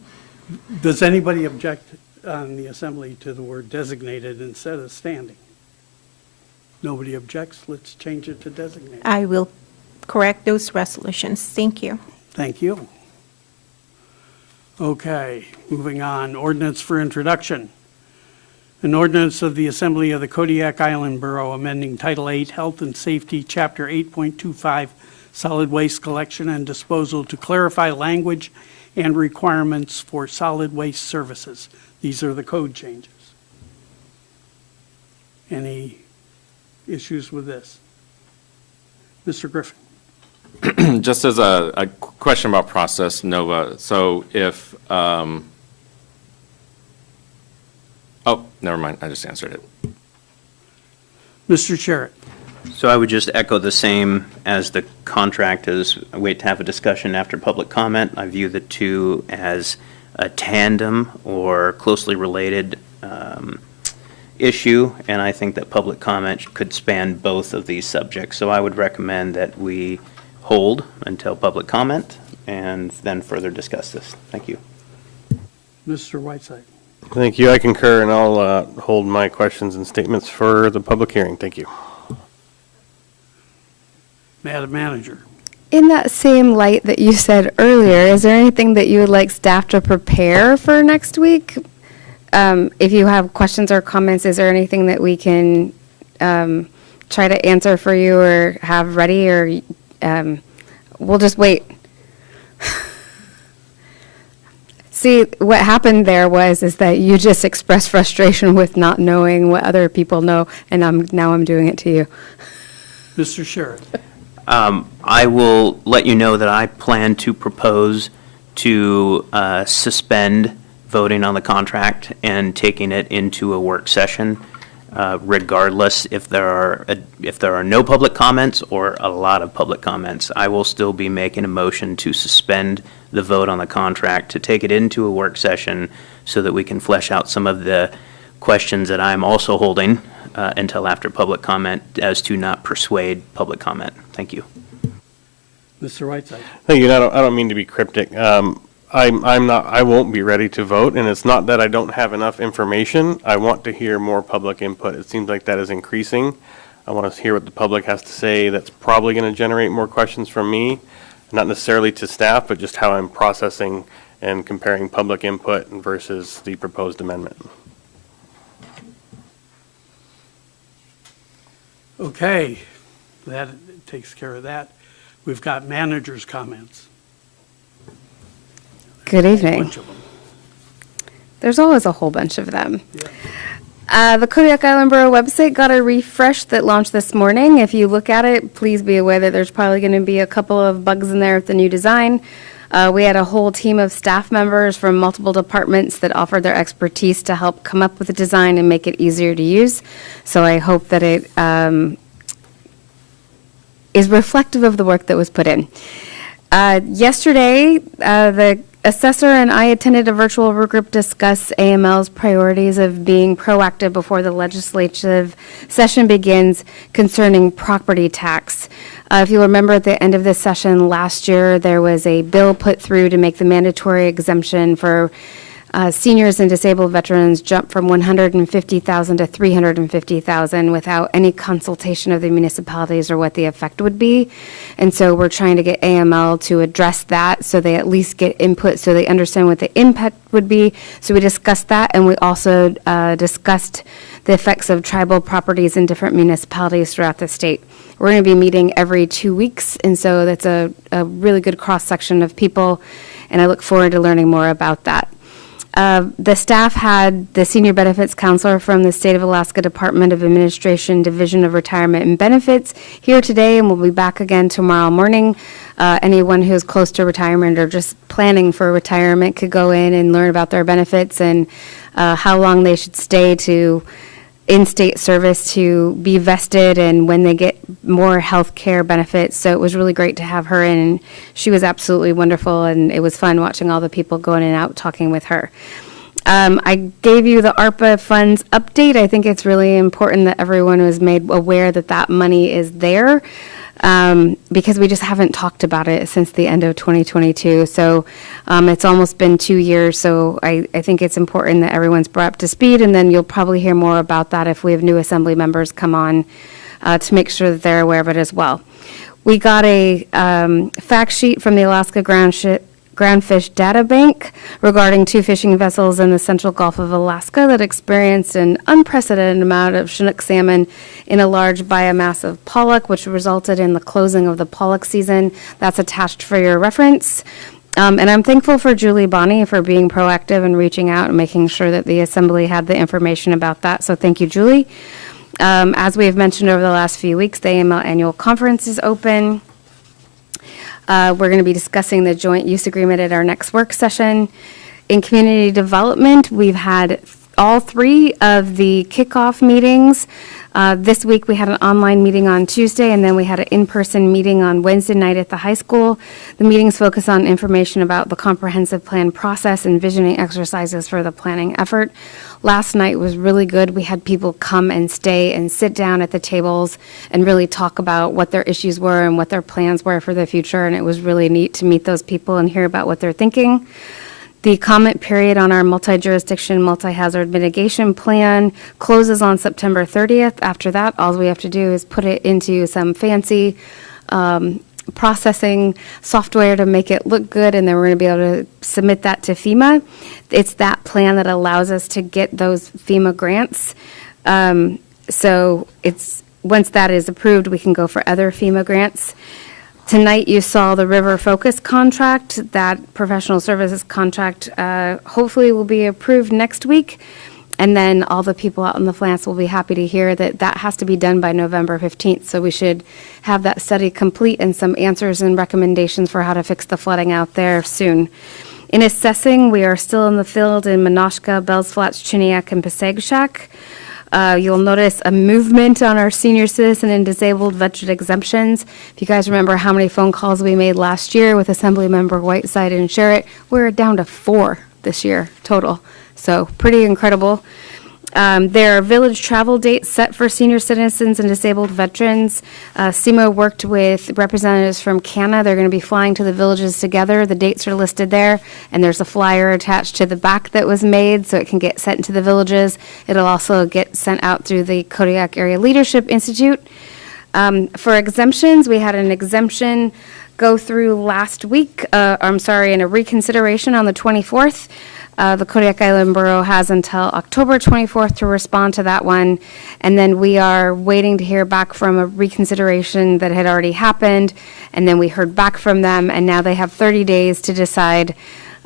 Does anybody object on the assembly to the word designated instead of standing? Nobody objects, let's change it to designated. I will correct those resolutions. Thank you. Thank you. Okay, moving on, ordinance for introduction. An ordinance of the Assembly of the Kodiak Island Borough amending Title 8 Health and Safety, Chapter 8.25 Solid Waste Collection and Disposal to clarify language and requirements for solid waste services. These are the code changes. Any issues with this? Mr. Griffin? Just as a question about process, Nova, so if, oh, never mind, I just answered it. Mr. Sherritt? So I would just echo the same as the contract is, wait to have a discussion after public comment. I view the two as a tandem or closely related issue, and I think that public comment could span both of these subjects. So I would recommend that we hold until public comment and then further discuss this. Thank you. Mr. Whiteside? Thank you. I concur, and I'll hold my questions and statements for the public hearing. Thank you. Madam Manager? In that same light that you said earlier, is there anything that you would like staff to prepare for next week? If you have questions or comments, is there anything that we can try to answer for you or have ready, or we'll just wait? See, what happened there is that you just expressed frustration with not knowing what other people know, and now I'm doing it to you. Mr. Sherritt? I will let you know that I plan to propose to suspend voting on the contract and taking it into a work session, regardless if there are no public comments or a lot of public comments. I will still be making a motion to suspend the vote on the contract, to take it into a work session so that we can flesh out some of the questions that I'm also holding until after public comment, as to not persuade public comment. Thank you. Mr. Whiteside? Thank you. I don't mean to be cryptic. I won't be ready to vote, and it's not that I don't have enough information. I want to hear more public input. It seems like that is increasing. I want to hear what the public has to say. That's probably going to generate more questions from me, not necessarily to staff, but just how I'm processing and comparing public input versus the proposed amendment. Okay, that takes care of that. We've got managers' comments. Good evening. Bunch of them. There's always a whole bunch of them. The Kodiak Island Borough website got a refresh that launched this morning. If you look at it, please be aware that there's probably going to be a couple of bugs in there with the new design. We had a whole team of staff members from multiple departments that offered their expertise to help come up with a design and make it easier to use. So I hope that it is reflective of the work that was put in. Yesterday, the assessor and I attended a virtual work group discuss AML's priorities of being proactive before the legislative session begins concerning property tax. If you remember at the end of this session last year, there was a bill put through to make the mandatory exemption for seniors and disabled veterans jump from 150,000 to 350,000 without any consultation of the municipalities or what the effect would be. And so we're trying to get AML to address that so they at least get input so they understand what the impact would be. So we discussed that, and we also discussed the effects of tribal properties in different municipalities throughout the state. We're going to be meeting every 2 weeks, and so that's a really good cross-section of people, and I look forward to learning more about that. The staff had the senior benefits counselor from the State of Alaska Department of Administration Division of Retirement and Benefits here today, and we'll be back again tomorrow morning. Anyone who's close to retirement or just planning for retirement could go in and learn about their benefits and how long they should stay to in-state service to be vested and when they get more health care benefits. So it was really great to have her in, and she was absolutely wonderful, and it was fun watching all the people going in and out talking with her. I gave you the ARPA funds update. I think it's really important that everyone was made aware that that money is there, because we just haven't talked about it since the end of 2022. So it's almost been 2 years, so I think it's important that everyone's brought up to speed, and then you'll probably hear more about that if we have new assembly members come on to make sure that they're aware of it as well. We got a fact sheet from the Alaska Groundfish Data Bank regarding 2 fishing vessels in the central Gulf of Alaska that experienced an unprecedented amount of Chinook salmon in a large biomass of pollock, which resulted in the closing of the pollock season. That's attached for your reference. And I'm thankful for Julie Bonney for being proactive and reaching out and making sure that the Assembly had the information about that. So thank you, Julie. As we have mentioned over the last few weeks, the AML annual conference is open. We're going to be discussing the joint use agreement at our next work session. In community development, we've had all 3 of the kickoff meetings. This week, we had an online meeting on Tuesday, and then we had an in-person meeting on Wednesday night at the high school. The meetings focus on information about the comprehensive plan process and visioning exercises for the planning effort. Last night was really good. We had people come and stay and sit down at the tables and really talk about what their issues were and what their plans were for the future, and it was really neat to meet those people and hear about what they're thinking. The comment period on our multi-jurisdiction, multi-hazard mitigation plan closes on September 30th. After that, all we have to do is put it into some fancy processing software to make it look good, and then we're going to be able to submit that to FEMA. It's that plan that allows us to get those FEMA grants. So it's once that is approved, we can go for other FEMA grants. Tonight, you saw the River Focus contract. That professional services contract hopefully will be approved next week. And then all the people out in the flats will be happy to hear that that has to be done by November 15th. So we should have that study complete and some answers and recommendations for how to fix the flooding out there soon. In assessing, we are still in the field in Menasha, Bells Flats, Chiniak, and Pasagshak. You'll notice a movement on our senior citizen and disabled veteran exemptions. If you guys remember how many phone calls we made last year with Assemblymember Whiteside and Sherritt, we're down to 4 this year total. So pretty incredible. There are village travel dates set for senior citizens and disabled veterans. SEMA worked with representatives from CANA. They're going to be flying to the villages together. The dates are listed there, and there's a flyer attached to the back that was made so it can get sent to the villages. It'll also get sent out through the Kodiak Area Leadership Institute. For exemptions, we had an exemption go through last week, in a reconsideration on the 24th. The Kodiak Island Borough has until October 24th to respond to that one. And then we are waiting to hear back from a reconsideration that had already happened. And then we heard back from them, and now they have 30 days to decide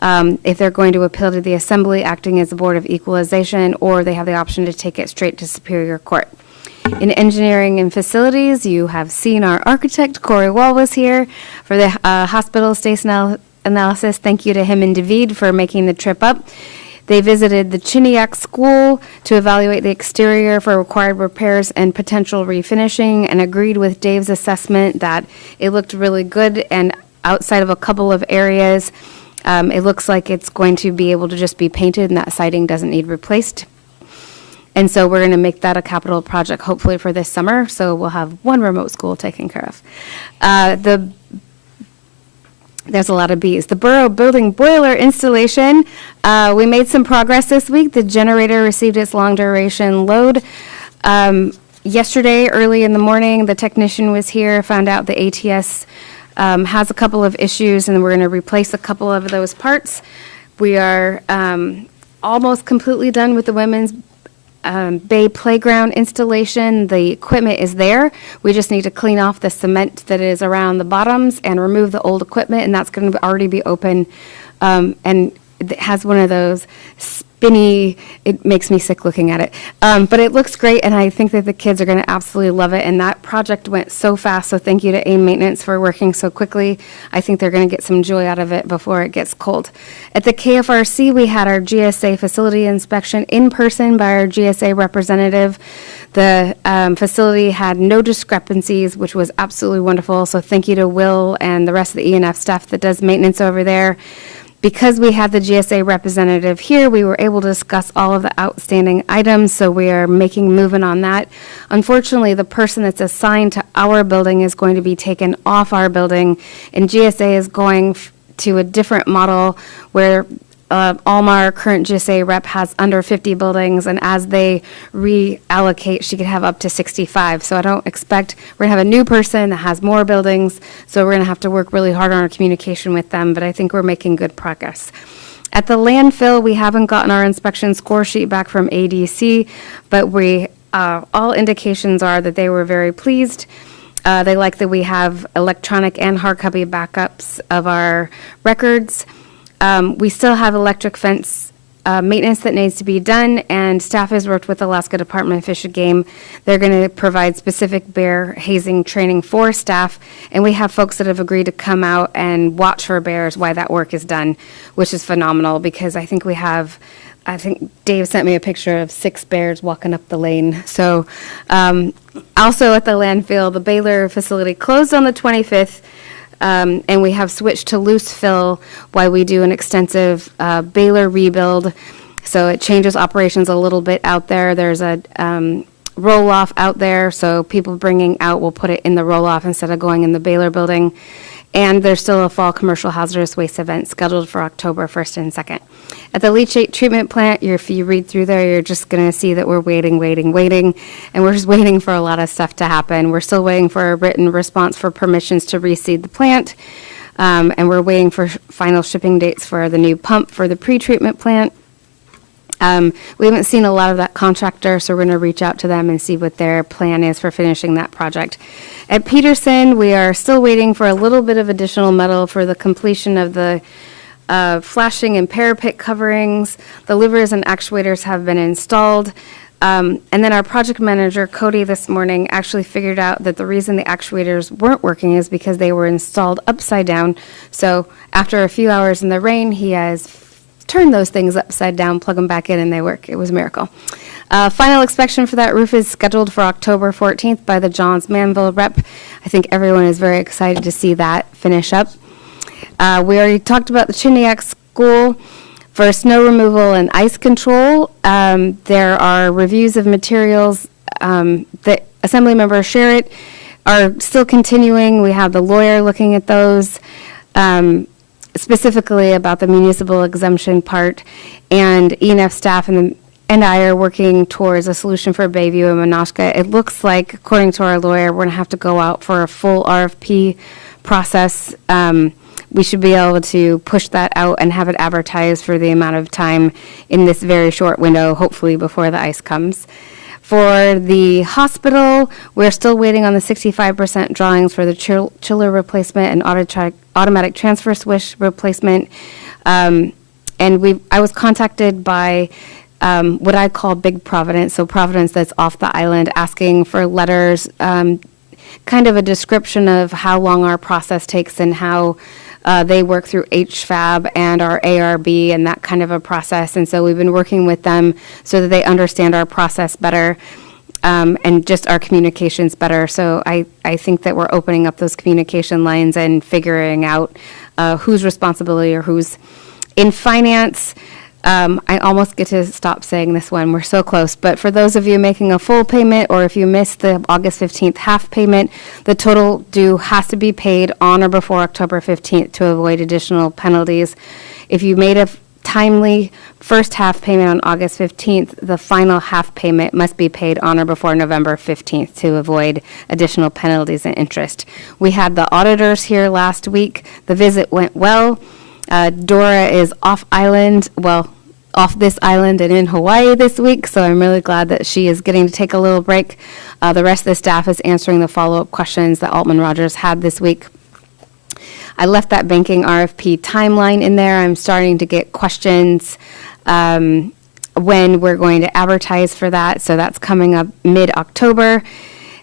if they're going to appeal to the Assembly acting as the Board of Equalization, or they have the option to take it straight to Superior Court. In engineering and facilities, you have seen our architect, Corey Wall, was here for the hospital station analysis. Thank you to him and David for making the trip up. They visited the Chiniak School to evaluate the exterior for required repairs and potential refinishing, and agreed with Dave's assessment that it looked really good, and outside of a couple of areas, It looks like it's going to be able to just be painted and that siding doesn't need replaced. And so we're going to make that a capital project hopefully for this summer. So we'll have one remote school taken care of. There's a lot of B's. The Borough building boiler installation, we made some progress this week. The generator received its long duration load. Yesterday, early in the morning, the technician was here, found out the ATS has a couple of issues, and we're going to replace a couple of those parts. We are almost completely done with the women's Bay playground installation. The equipment is there. We just need to clean off the cement that is around the bottoms and remove the old equipment, and that's going to already be open. And it has one of those spinny, it makes me sick looking at it. But it looks great, and I think that the kids are going to absolutely love it. And that project went so fast, so thank you to AIM Maintenance for working so quickly. I think they're going to get some joy out of it before it gets cold. At the KFRC, we had our GSA facility inspection in person by our GSA representative. The facility had no discrepancies, which was absolutely wonderful. So thank you to Will and the rest of the E&F staff that does maintenance over there. Because we had the GSA representative here, we were able to discuss all of the outstanding items, so we are making movement on that. Unfortunately, the person that's assigned to our building is going to be taken off our building, and GSA is going to a different model where Alma, our current GSA rep, has under 50 buildings, and as they reallocate, she could have up to 65. So I don't expect, we're going to have a new person that has more buildings, so we're going to have to work really hard on our communication with them, but I think we're making good progress. At the landfill, we haven't gotten our inspection score sheet back from ADC, but all indications are that they were very pleased. They like that we have electronic and hard copy backups of our records. We still have electric fence maintenance that needs to be done, and staff has worked with Alaska Department of Fish and Game. They're going to provide specific bear hazing training for staff, and we have folks that have agreed to come out and watch for bears while that work is done, which is phenomenal because I think Dave sent me a picture of 6 bears walking up the lane. So also at the landfill, the Baylor facility closed on the 25th. And we have switched to loose fill while we do an extensive Baylor rebuild. So it changes operations a little bit out there. There's a roll-off out there, so people bringing out will put it in the roll-off instead of going in the Baylor building. And there's still a fall commercial hazardous waste event scheduled for October 1st and 2nd. At the leachate treatment plant, if you read through there, you're just going to see that we're waiting, and we're just waiting for a lot of stuff to happen. We're still waiting for a written response for permissions to reseed the plant, and we're waiting for final shipping dates for the new pump for the pretreatment plant. We haven't seen a lot of that contractor, so we're going to reach out to them and see what their plan is for finishing that project. At Peterson, we are still waiting for a little bit of additional metal for the completion of the flashing and parapet coverings. The louvers and actuators have been installed. And then our project manager, Cody, this morning actually figured out that the reason the actuators weren't working is because they were installed upside down. So after a few hours in the rain, he has turned those things upside down, plug them back in, and they work. It was a miracle. Final inspection for that roof is scheduled for October 14th by the Johns Manville rep. I think everyone is very excited to see that finish up. We already talked about the Kodiak School. For snow removal and ice control, there are reviews of materials that Assemblymember Sherritt are still continuing. We have the lawyer looking at those, specifically about the municipal exemption part, and E&F staff and I are working towards a solution for Bayview and Menasca. It looks like, according to our lawyer, we're going to have to go out for a full RFP process. We should be able to push that out and have it advertised for the amount of time in this very short window, hopefully before the ice comes. For the hospital, we're still waiting on the 65% drawings for the chiller replacement and automatic transfer switch replacement. And I was contacted by what I call Big Providence, so Providence that's off the island, asking for letters, kind of a description of how long our process takes and how they work through HFAB and our ARB and that kind of a process. And so we've been working with them so that they understand our process better. and just our communications better. So I think that we're opening up those communication lines and figuring out whose responsibility or who's in finance. I almost get to stop saying this one. We're so close. But for those of you making a full payment, or if you missed the August 15th half payment, the total due has to be paid on or before October 15th to avoid additional penalties. If you made a timely first half payment on August 15th, the final half payment must be paid on or before November 15th to avoid additional penalties and interest. We had the auditors here last week. The visit went well. Dora is off this island and in Hawaii this week, so I'm really glad that she is getting to take a little break. The rest of the staff is answering the follow-up questions that Altman Rogers had this week. I left that banking RFP timeline in there. I'm starting to get questions when we're going to advertise for that, so that's coming up mid-October.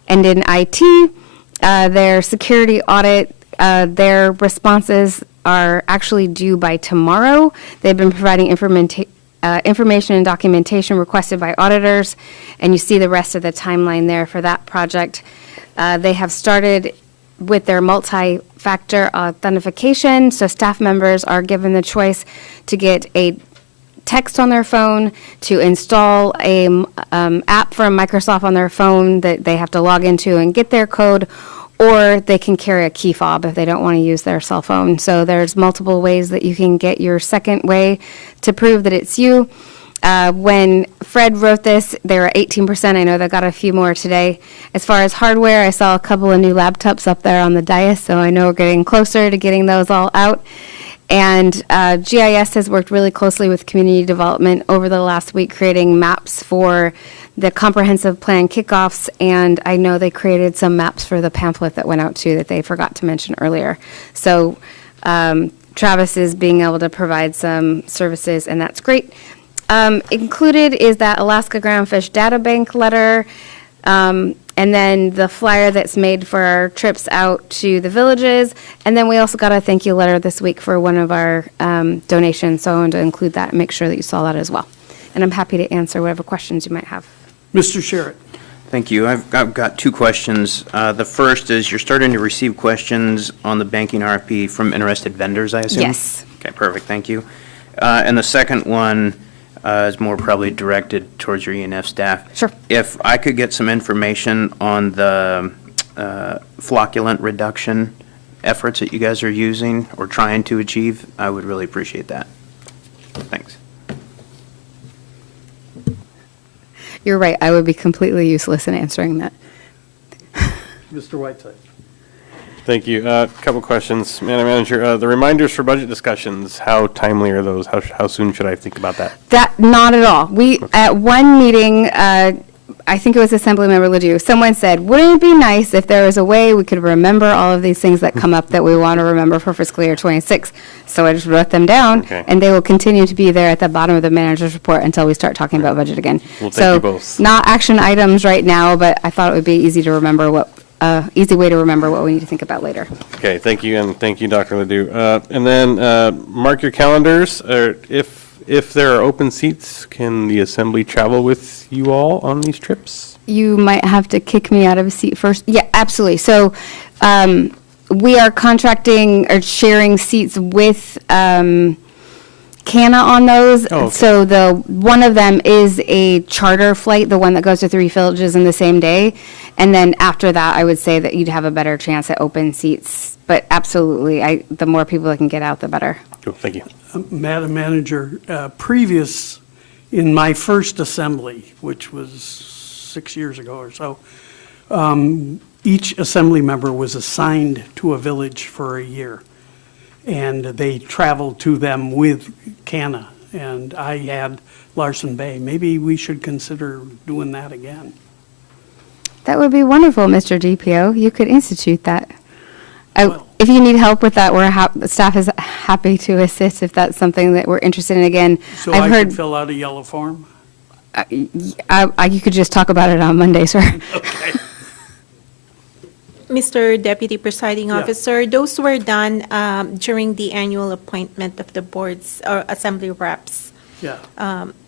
And in IT, their security audit, their responses are actually due by tomorrow. They've been providing information and documentation requested by auditors, and you see the rest of the timeline there for that project. They have started with their multi-factor authentication, so staff members are given the choice to get a text on their phone, to install a app from Microsoft on their phone that they have to log into and get their code, or they can carry a key fob if they don't want to use their cell phone. So there's multiple ways that you can get your second way to prove that it's you. When Fred wrote this, they were 18%. I know they got a few more today. As far as hardware, I saw a couple of new laptops up there on the dais, so I know we're getting closer to getting those all out. And GIS has worked really closely with community development over the last week, creating maps for the comprehensive plan kickoffs, and I know they created some maps for the pamphlet that went out too that they forgot to mention earlier. So Travis is being able to provide some services, and that's great. Included is that Alaska Groundfish Data Bank letter, and then the flyer that's made for our trips out to the villages. And then we also got a thank you letter this week for one of our donations, so I wanted to include that and make sure that you saw that as well. And I'm happy to answer whatever questions you might have. Mr. Sherritt. Thank you. I've got two questions. The first is, you're starting to receive questions on the banking RFP from interested vendors, I assume? Yes. Okay, perfect, thank you. And the second one is more probably directed towards your E&F staff. Sure. If I could get some information on the flocculent reduction efforts that you guys are using or trying to achieve, I would really appreciate that. Thanks. You're right, I would be completely useless in answering that. Mr. Whiteside. Thank you. A couple questions, Madam Manager. The reminders for budget discussions, how timely are those? How soon should I think about that? That, not at all. We, at one meeting, I think it was Assemblymember Ledoux, someone said, wouldn't it be nice if there was a way we could remember all of these things that come up that we want to remember for fiscal year '26? So I just wrote them down, Okay. and they will continue to be there at the bottom of the manager's report until we start talking about budget again. Well, thank you both. So, not action items right now, but I thought it would be easy to remember easy way to remember what we need to think about later. Okay, thank you, and thank you, Dr. Ledoux. And then mark your calendars. If there are open seats, can the assembly travel with you all on these trips? You might have to kick me out of a seat first. Yeah, absolutely. So we are contracting or sharing seats with CANA on those. Oh, okay. So one of them is a charter flight, the one that goes to 3 villages in the same day. And then after that, I would say that you'd have a better chance at open seats. But absolutely, the more people that can get out, the better. Cool, thank you. Madam Manager, in my first assembly, which was 6 years ago or so, each assembly member was assigned to a village for a year. And they traveled to them with CANA. And I had Larson Bay. Maybe we should consider doing that again. That would be wonderful, Mr. DPO. You could institute that. Well- If you need help with that, the staff is happy to assist if that's something that we're interested in. Again, So I've I heard could fill out a yellow form? you could just talk about it on Monday, sir. Okay. Mr. Deputy Presiding Yeah. Officer, those were done during the annual appointment of the boards or assembly reps Yeah.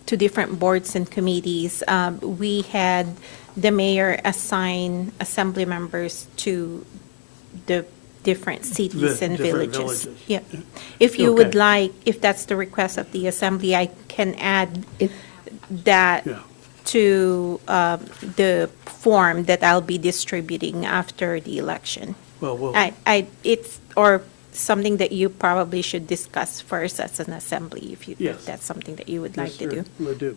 to different boards and committees. We had the mayor assign assembly members to the different cities The and different villages. villages. Yeah. If you would Okay. like, if that's the request of the assembly, I can add that Yeah. to the form that I'll be distributing after the election. Well, It's, or something that you probably should discuss first as an assembly, if Yes. that's something that you would like to do. Mr. Ledoux.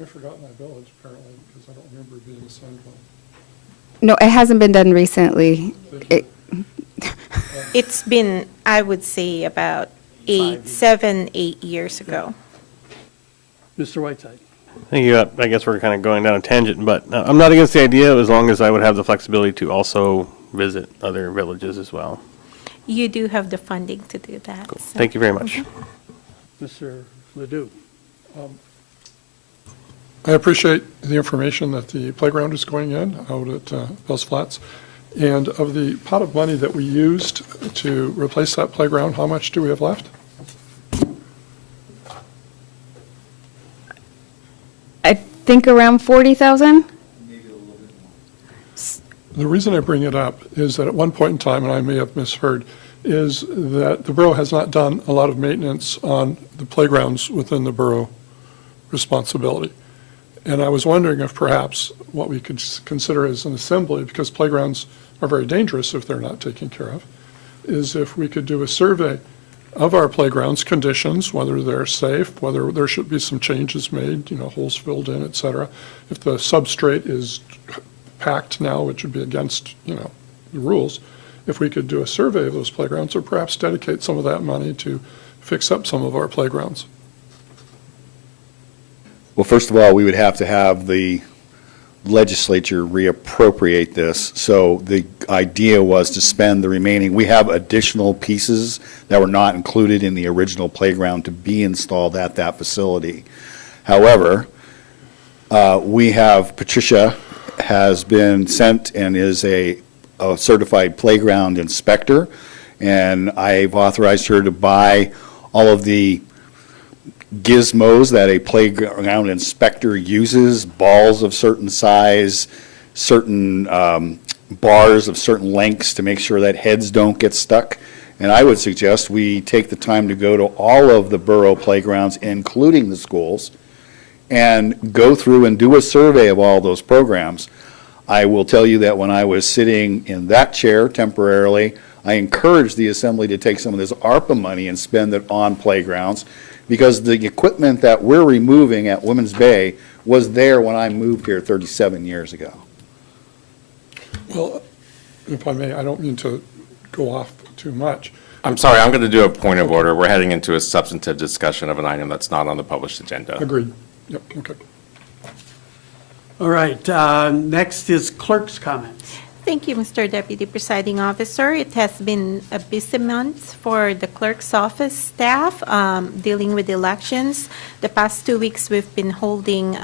I forgot my village apparently, because I don't remember being assigned one. No, it hasn't been done recently. It- It's been, I would say, about 7, 8 years ago. Mr. Whiteside. Thank you. I guess we're kind of going down a tangent, but I'm not against the idea as long as I would have the flexibility to also visit other villages as well. You do have the funding to do that. Cool. so- Thank you very much. Mr. Ledoux. I appreciate the information that the playground is going in out at Bells Flats. And of the pot of money that we used to replace that playground, how much do we have left? I think around 40,000? The reason I bring it up is that at one point in time, and I may have misheard, is that the borough has not done a lot of maintenance on the playgrounds within the borough responsibility. And I was wondering if perhaps what we could consider as an assembly, because playgrounds are very dangerous if they're not taken care of, is if we could do a survey of our playgrounds conditions, whether they're safe, whether there should be some changes made, holes filled in, et cetera. If the substrate is packed now, which would be against, the rules, if we could do a survey of those playgrounds or perhaps dedicate some of that money to fix up some of our playgrounds. Well, first of all, we would have to have the legislature reappropriate this. So the idea was to spend the remaining, we have additional pieces that were not included in the original playground to be installed at that facility. However, Patricia has been sent and is a certified playground inspector, and I've authorized her to buy all of the gizmos that a playground inspector uses, balls of certain size, certain bars of certain lengths to make sure that heads don't get stuck. And I would suggest we take the time to go to all of the borough playgrounds, including the schools, and go through and do a survey of all those programs. I will tell you that when I was sitting in that chair temporarily, I encouraged the assembly to take some of this ARPA money and spend it on playgrounds, because the equipment that we're removing at Women's Bay was there when I moved here 37 years ago. Well, if I may, I don't mean to go off too much. I'm sorry, I'm going to do a point of order. We're heading into a substantive discussion of an item that's not on the published agenda. Agreed. Yep, okay. All right, next is clerk's comments. Thank you, Mr. Deputy Presiding Officer. It has been a busy month for the clerk's office staff dealing with elections. The past 2 weeks, we've been holding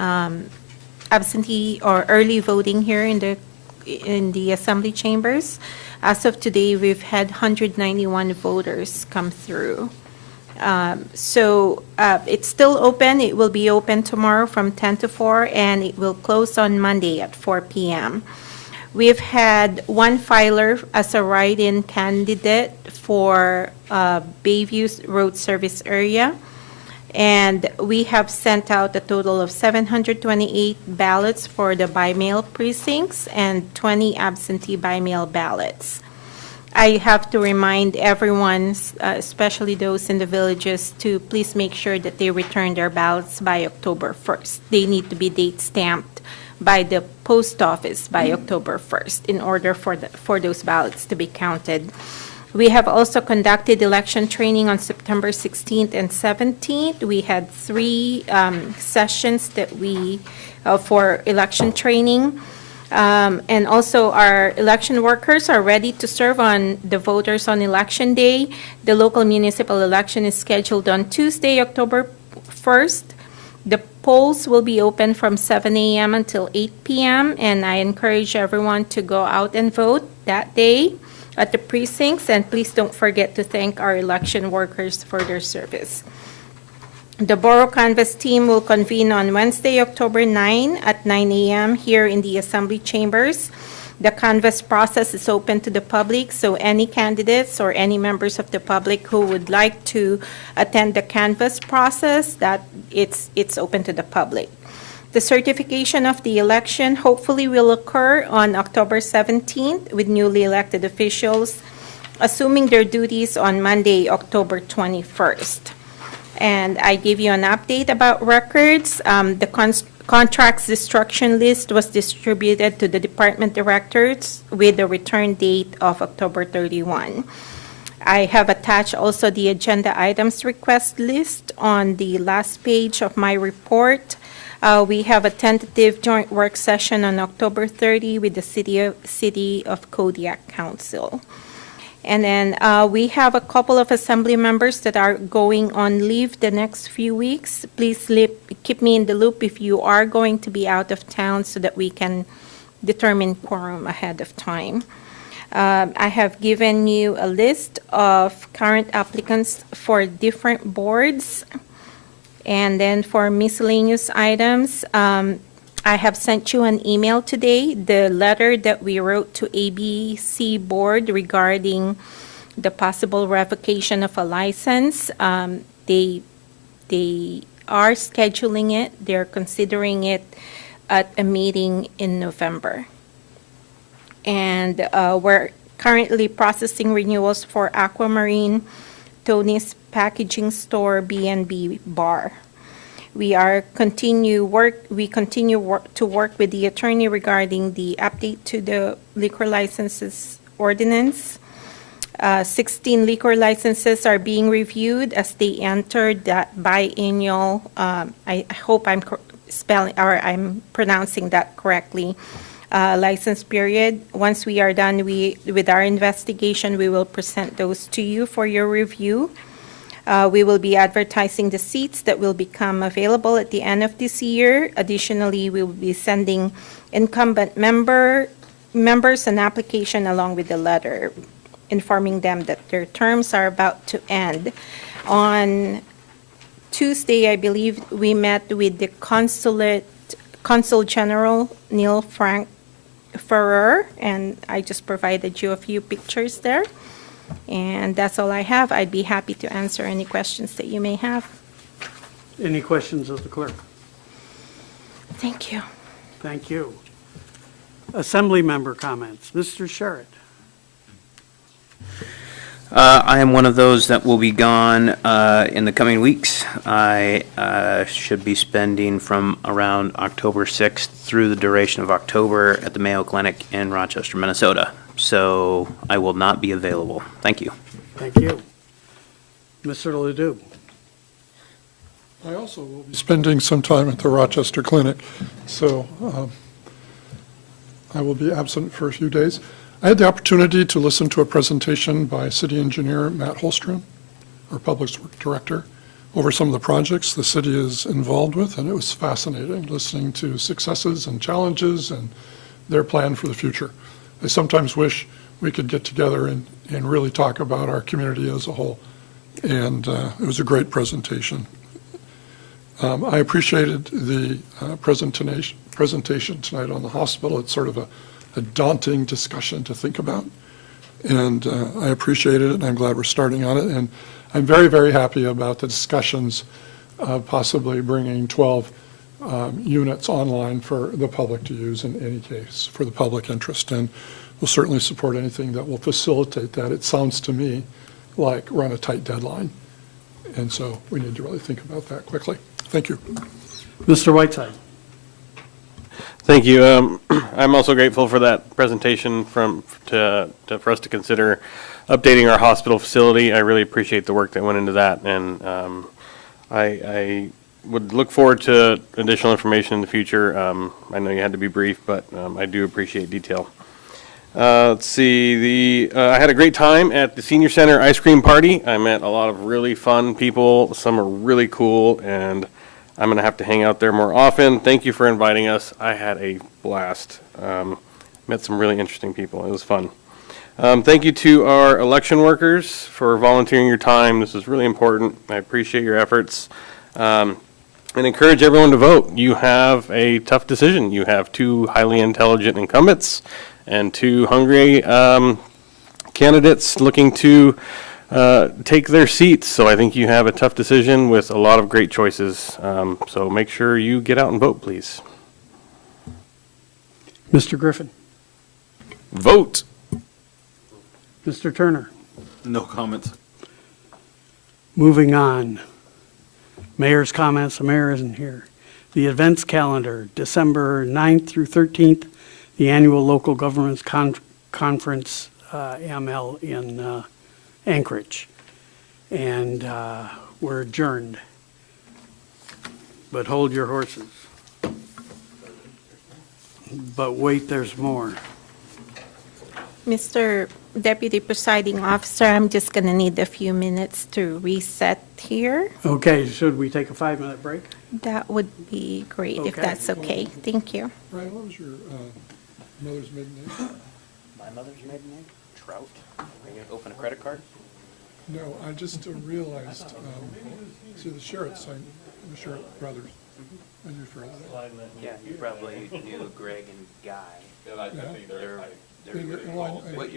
absentee or early voting here in the assembly chambers. As of today, we've had 191 voters come through. So it's still open. It will be open tomorrow from 10 to 4, and it will close on Monday at 4 p.m. We've had one filer as a write-in candidate for Bayview Road Service area, and we have sent out a total of 728 ballots for the by-mail precincts and 20 absentee by-mail ballots. I have to remind everyone, especially those in the villages, to please make sure that they return their ballots by October 1st. They need to be date stamped by the post office by October 1st in order for those ballots to be counted. We have also conducted election training on September 16th and 17th. We had 3 sessions that for election training. And also our election workers are ready to serve on the voters on election day. The local municipal election is scheduled on Tuesday, October 1st. The polls will be open from 7 a.m. until 8 p.m., and I encourage everyone to go out and vote that day at the precincts, and please don't forget to thank our election workers for their service. The Borough Canvas team will convene on Wednesday, October 9 at 9 a.m. here in the Assembly Chambers. The canvas process is open to the public, so any candidates or any members of the public who would like to attend the canvas process, that it's open to the public. The certification of the election hopefully will occur on October 17th with newly elected officials assuming their duties on Monday, October 21st. And I give you an update about records. The contracts destruction list was distributed to the department directors with the return date of October 31. I have attached also the agenda items request list on the last page of my report. We have a tentative joint work session on October 30 with the City of Kodiak Council. And then we have a couple of assembly members that are going on leave the next few weeks. Please keep me in the loop if you are going to be out of town so that we can determine quorum ahead of time. I have given you a list of current applicants for different boards. And then for miscellaneous items, I have sent you an email today, the letter that we wrote to ABC Board regarding the possible revocation of a license. They are scheduling it. They're considering it at a meeting in November. And we're currently processing renewals for Aquamarine, Tony's Packaging Store, B&B Bar. We continue to work with the attorney regarding the update to the liquor licenses ordinance. 16 liquor licenses are being reviewed as they enter that biennial. I hope I'm pronouncing that correctly. License period. Once we are done with our investigation, we will present those to you for your review. We will be advertising the seats that will become available at the end of this year. Additionally, we will be sending incumbent members an application along with the letter, informing them that their terms are about to end. On Tuesday, I believe, we met with the Consul General Neil Frank Ferrer, and I just provided you a few pictures there. And that's all I have. I'd be happy to answer any questions that you may have. Any questions of the clerk? Thank you. Thank you. Assembly member comments. Mr. Sherritt. I am one of those that will be gone in the coming weeks. I should be spending from around October 6th through the duration of October at the Mayo Clinic in Rochester, Minnesota. So I will not be available. Thank you. Thank you. Mr. Ledoux. I also will be spending some time at the Rochester Clinic, so I will be absent for a few days. I had the opportunity to listen to a presentation by City Engineer Matt Holstrom, our Public Works Director, over some of the projects the city is involved with, and it was fascinating listening to successes and challenges and their plan for the future. I sometimes wish we could get together and really talk about our community as a whole, and it was a great presentation. I appreciated the presentation tonight on the hospital. It's sort of a daunting discussion to think about, and I appreciate it, and I'm glad we're starting on it. And I'm very, very happy about the discussions of possibly bringing 12 units online for the public to use in any case, for the public interest. And we'll certainly support anything that will facilitate that. It sounds to me like run a tight deadline, and so we need to really think about that quickly. Thank you. Mr. Whiteside. Thank you. I'm also grateful for that presentation for us to consider updating our hospital facility. I really appreciate the work that went into that, and I would look forward to additional information in the future. I know you had to be brief, but I do appreciate detail. Let's see, I had a great time at the Senior Center ice cream party. I met a lot of really fun people. Some are really cool, and I'm going to have to hang out there more often. Thank you for inviting us. I had a blast. Met some really interesting people. It was fun. Thank you to our election workers for volunteering your time. This is really important. I appreciate your efforts. And encourage everyone to vote. You have a tough decision. You have two highly intelligent incumbents and two hungry candidates looking to take their seats. So I think you have a tough decision with a lot of great choices. So make sure you get out and vote, please. Mr. Griffin, Vote. Mr. Turner. No comments. Moving on. Mayor's comments, the mayor isn't here. The events calendar, December 9th through 13th, the annual local governments conference, ML in Anchorage. And we're adjourned. But hold your horses. But wait, there's more. Mr. Deputy Presiding Officer, I'm just going to need a few minutes to reset here. Okay, should we take a 5-minute break? That would be great, if Okay. that's okay. Thank you. Ryan, what was your mother's maiden name? My mother's maiden name? Trout. Are you going to open a credit card? No, I just realized, see the Sherritt sign, the Sherritt brothers. And your father. Yeah, you probably knew Greg and Guy. Yeah. They're Well, I- what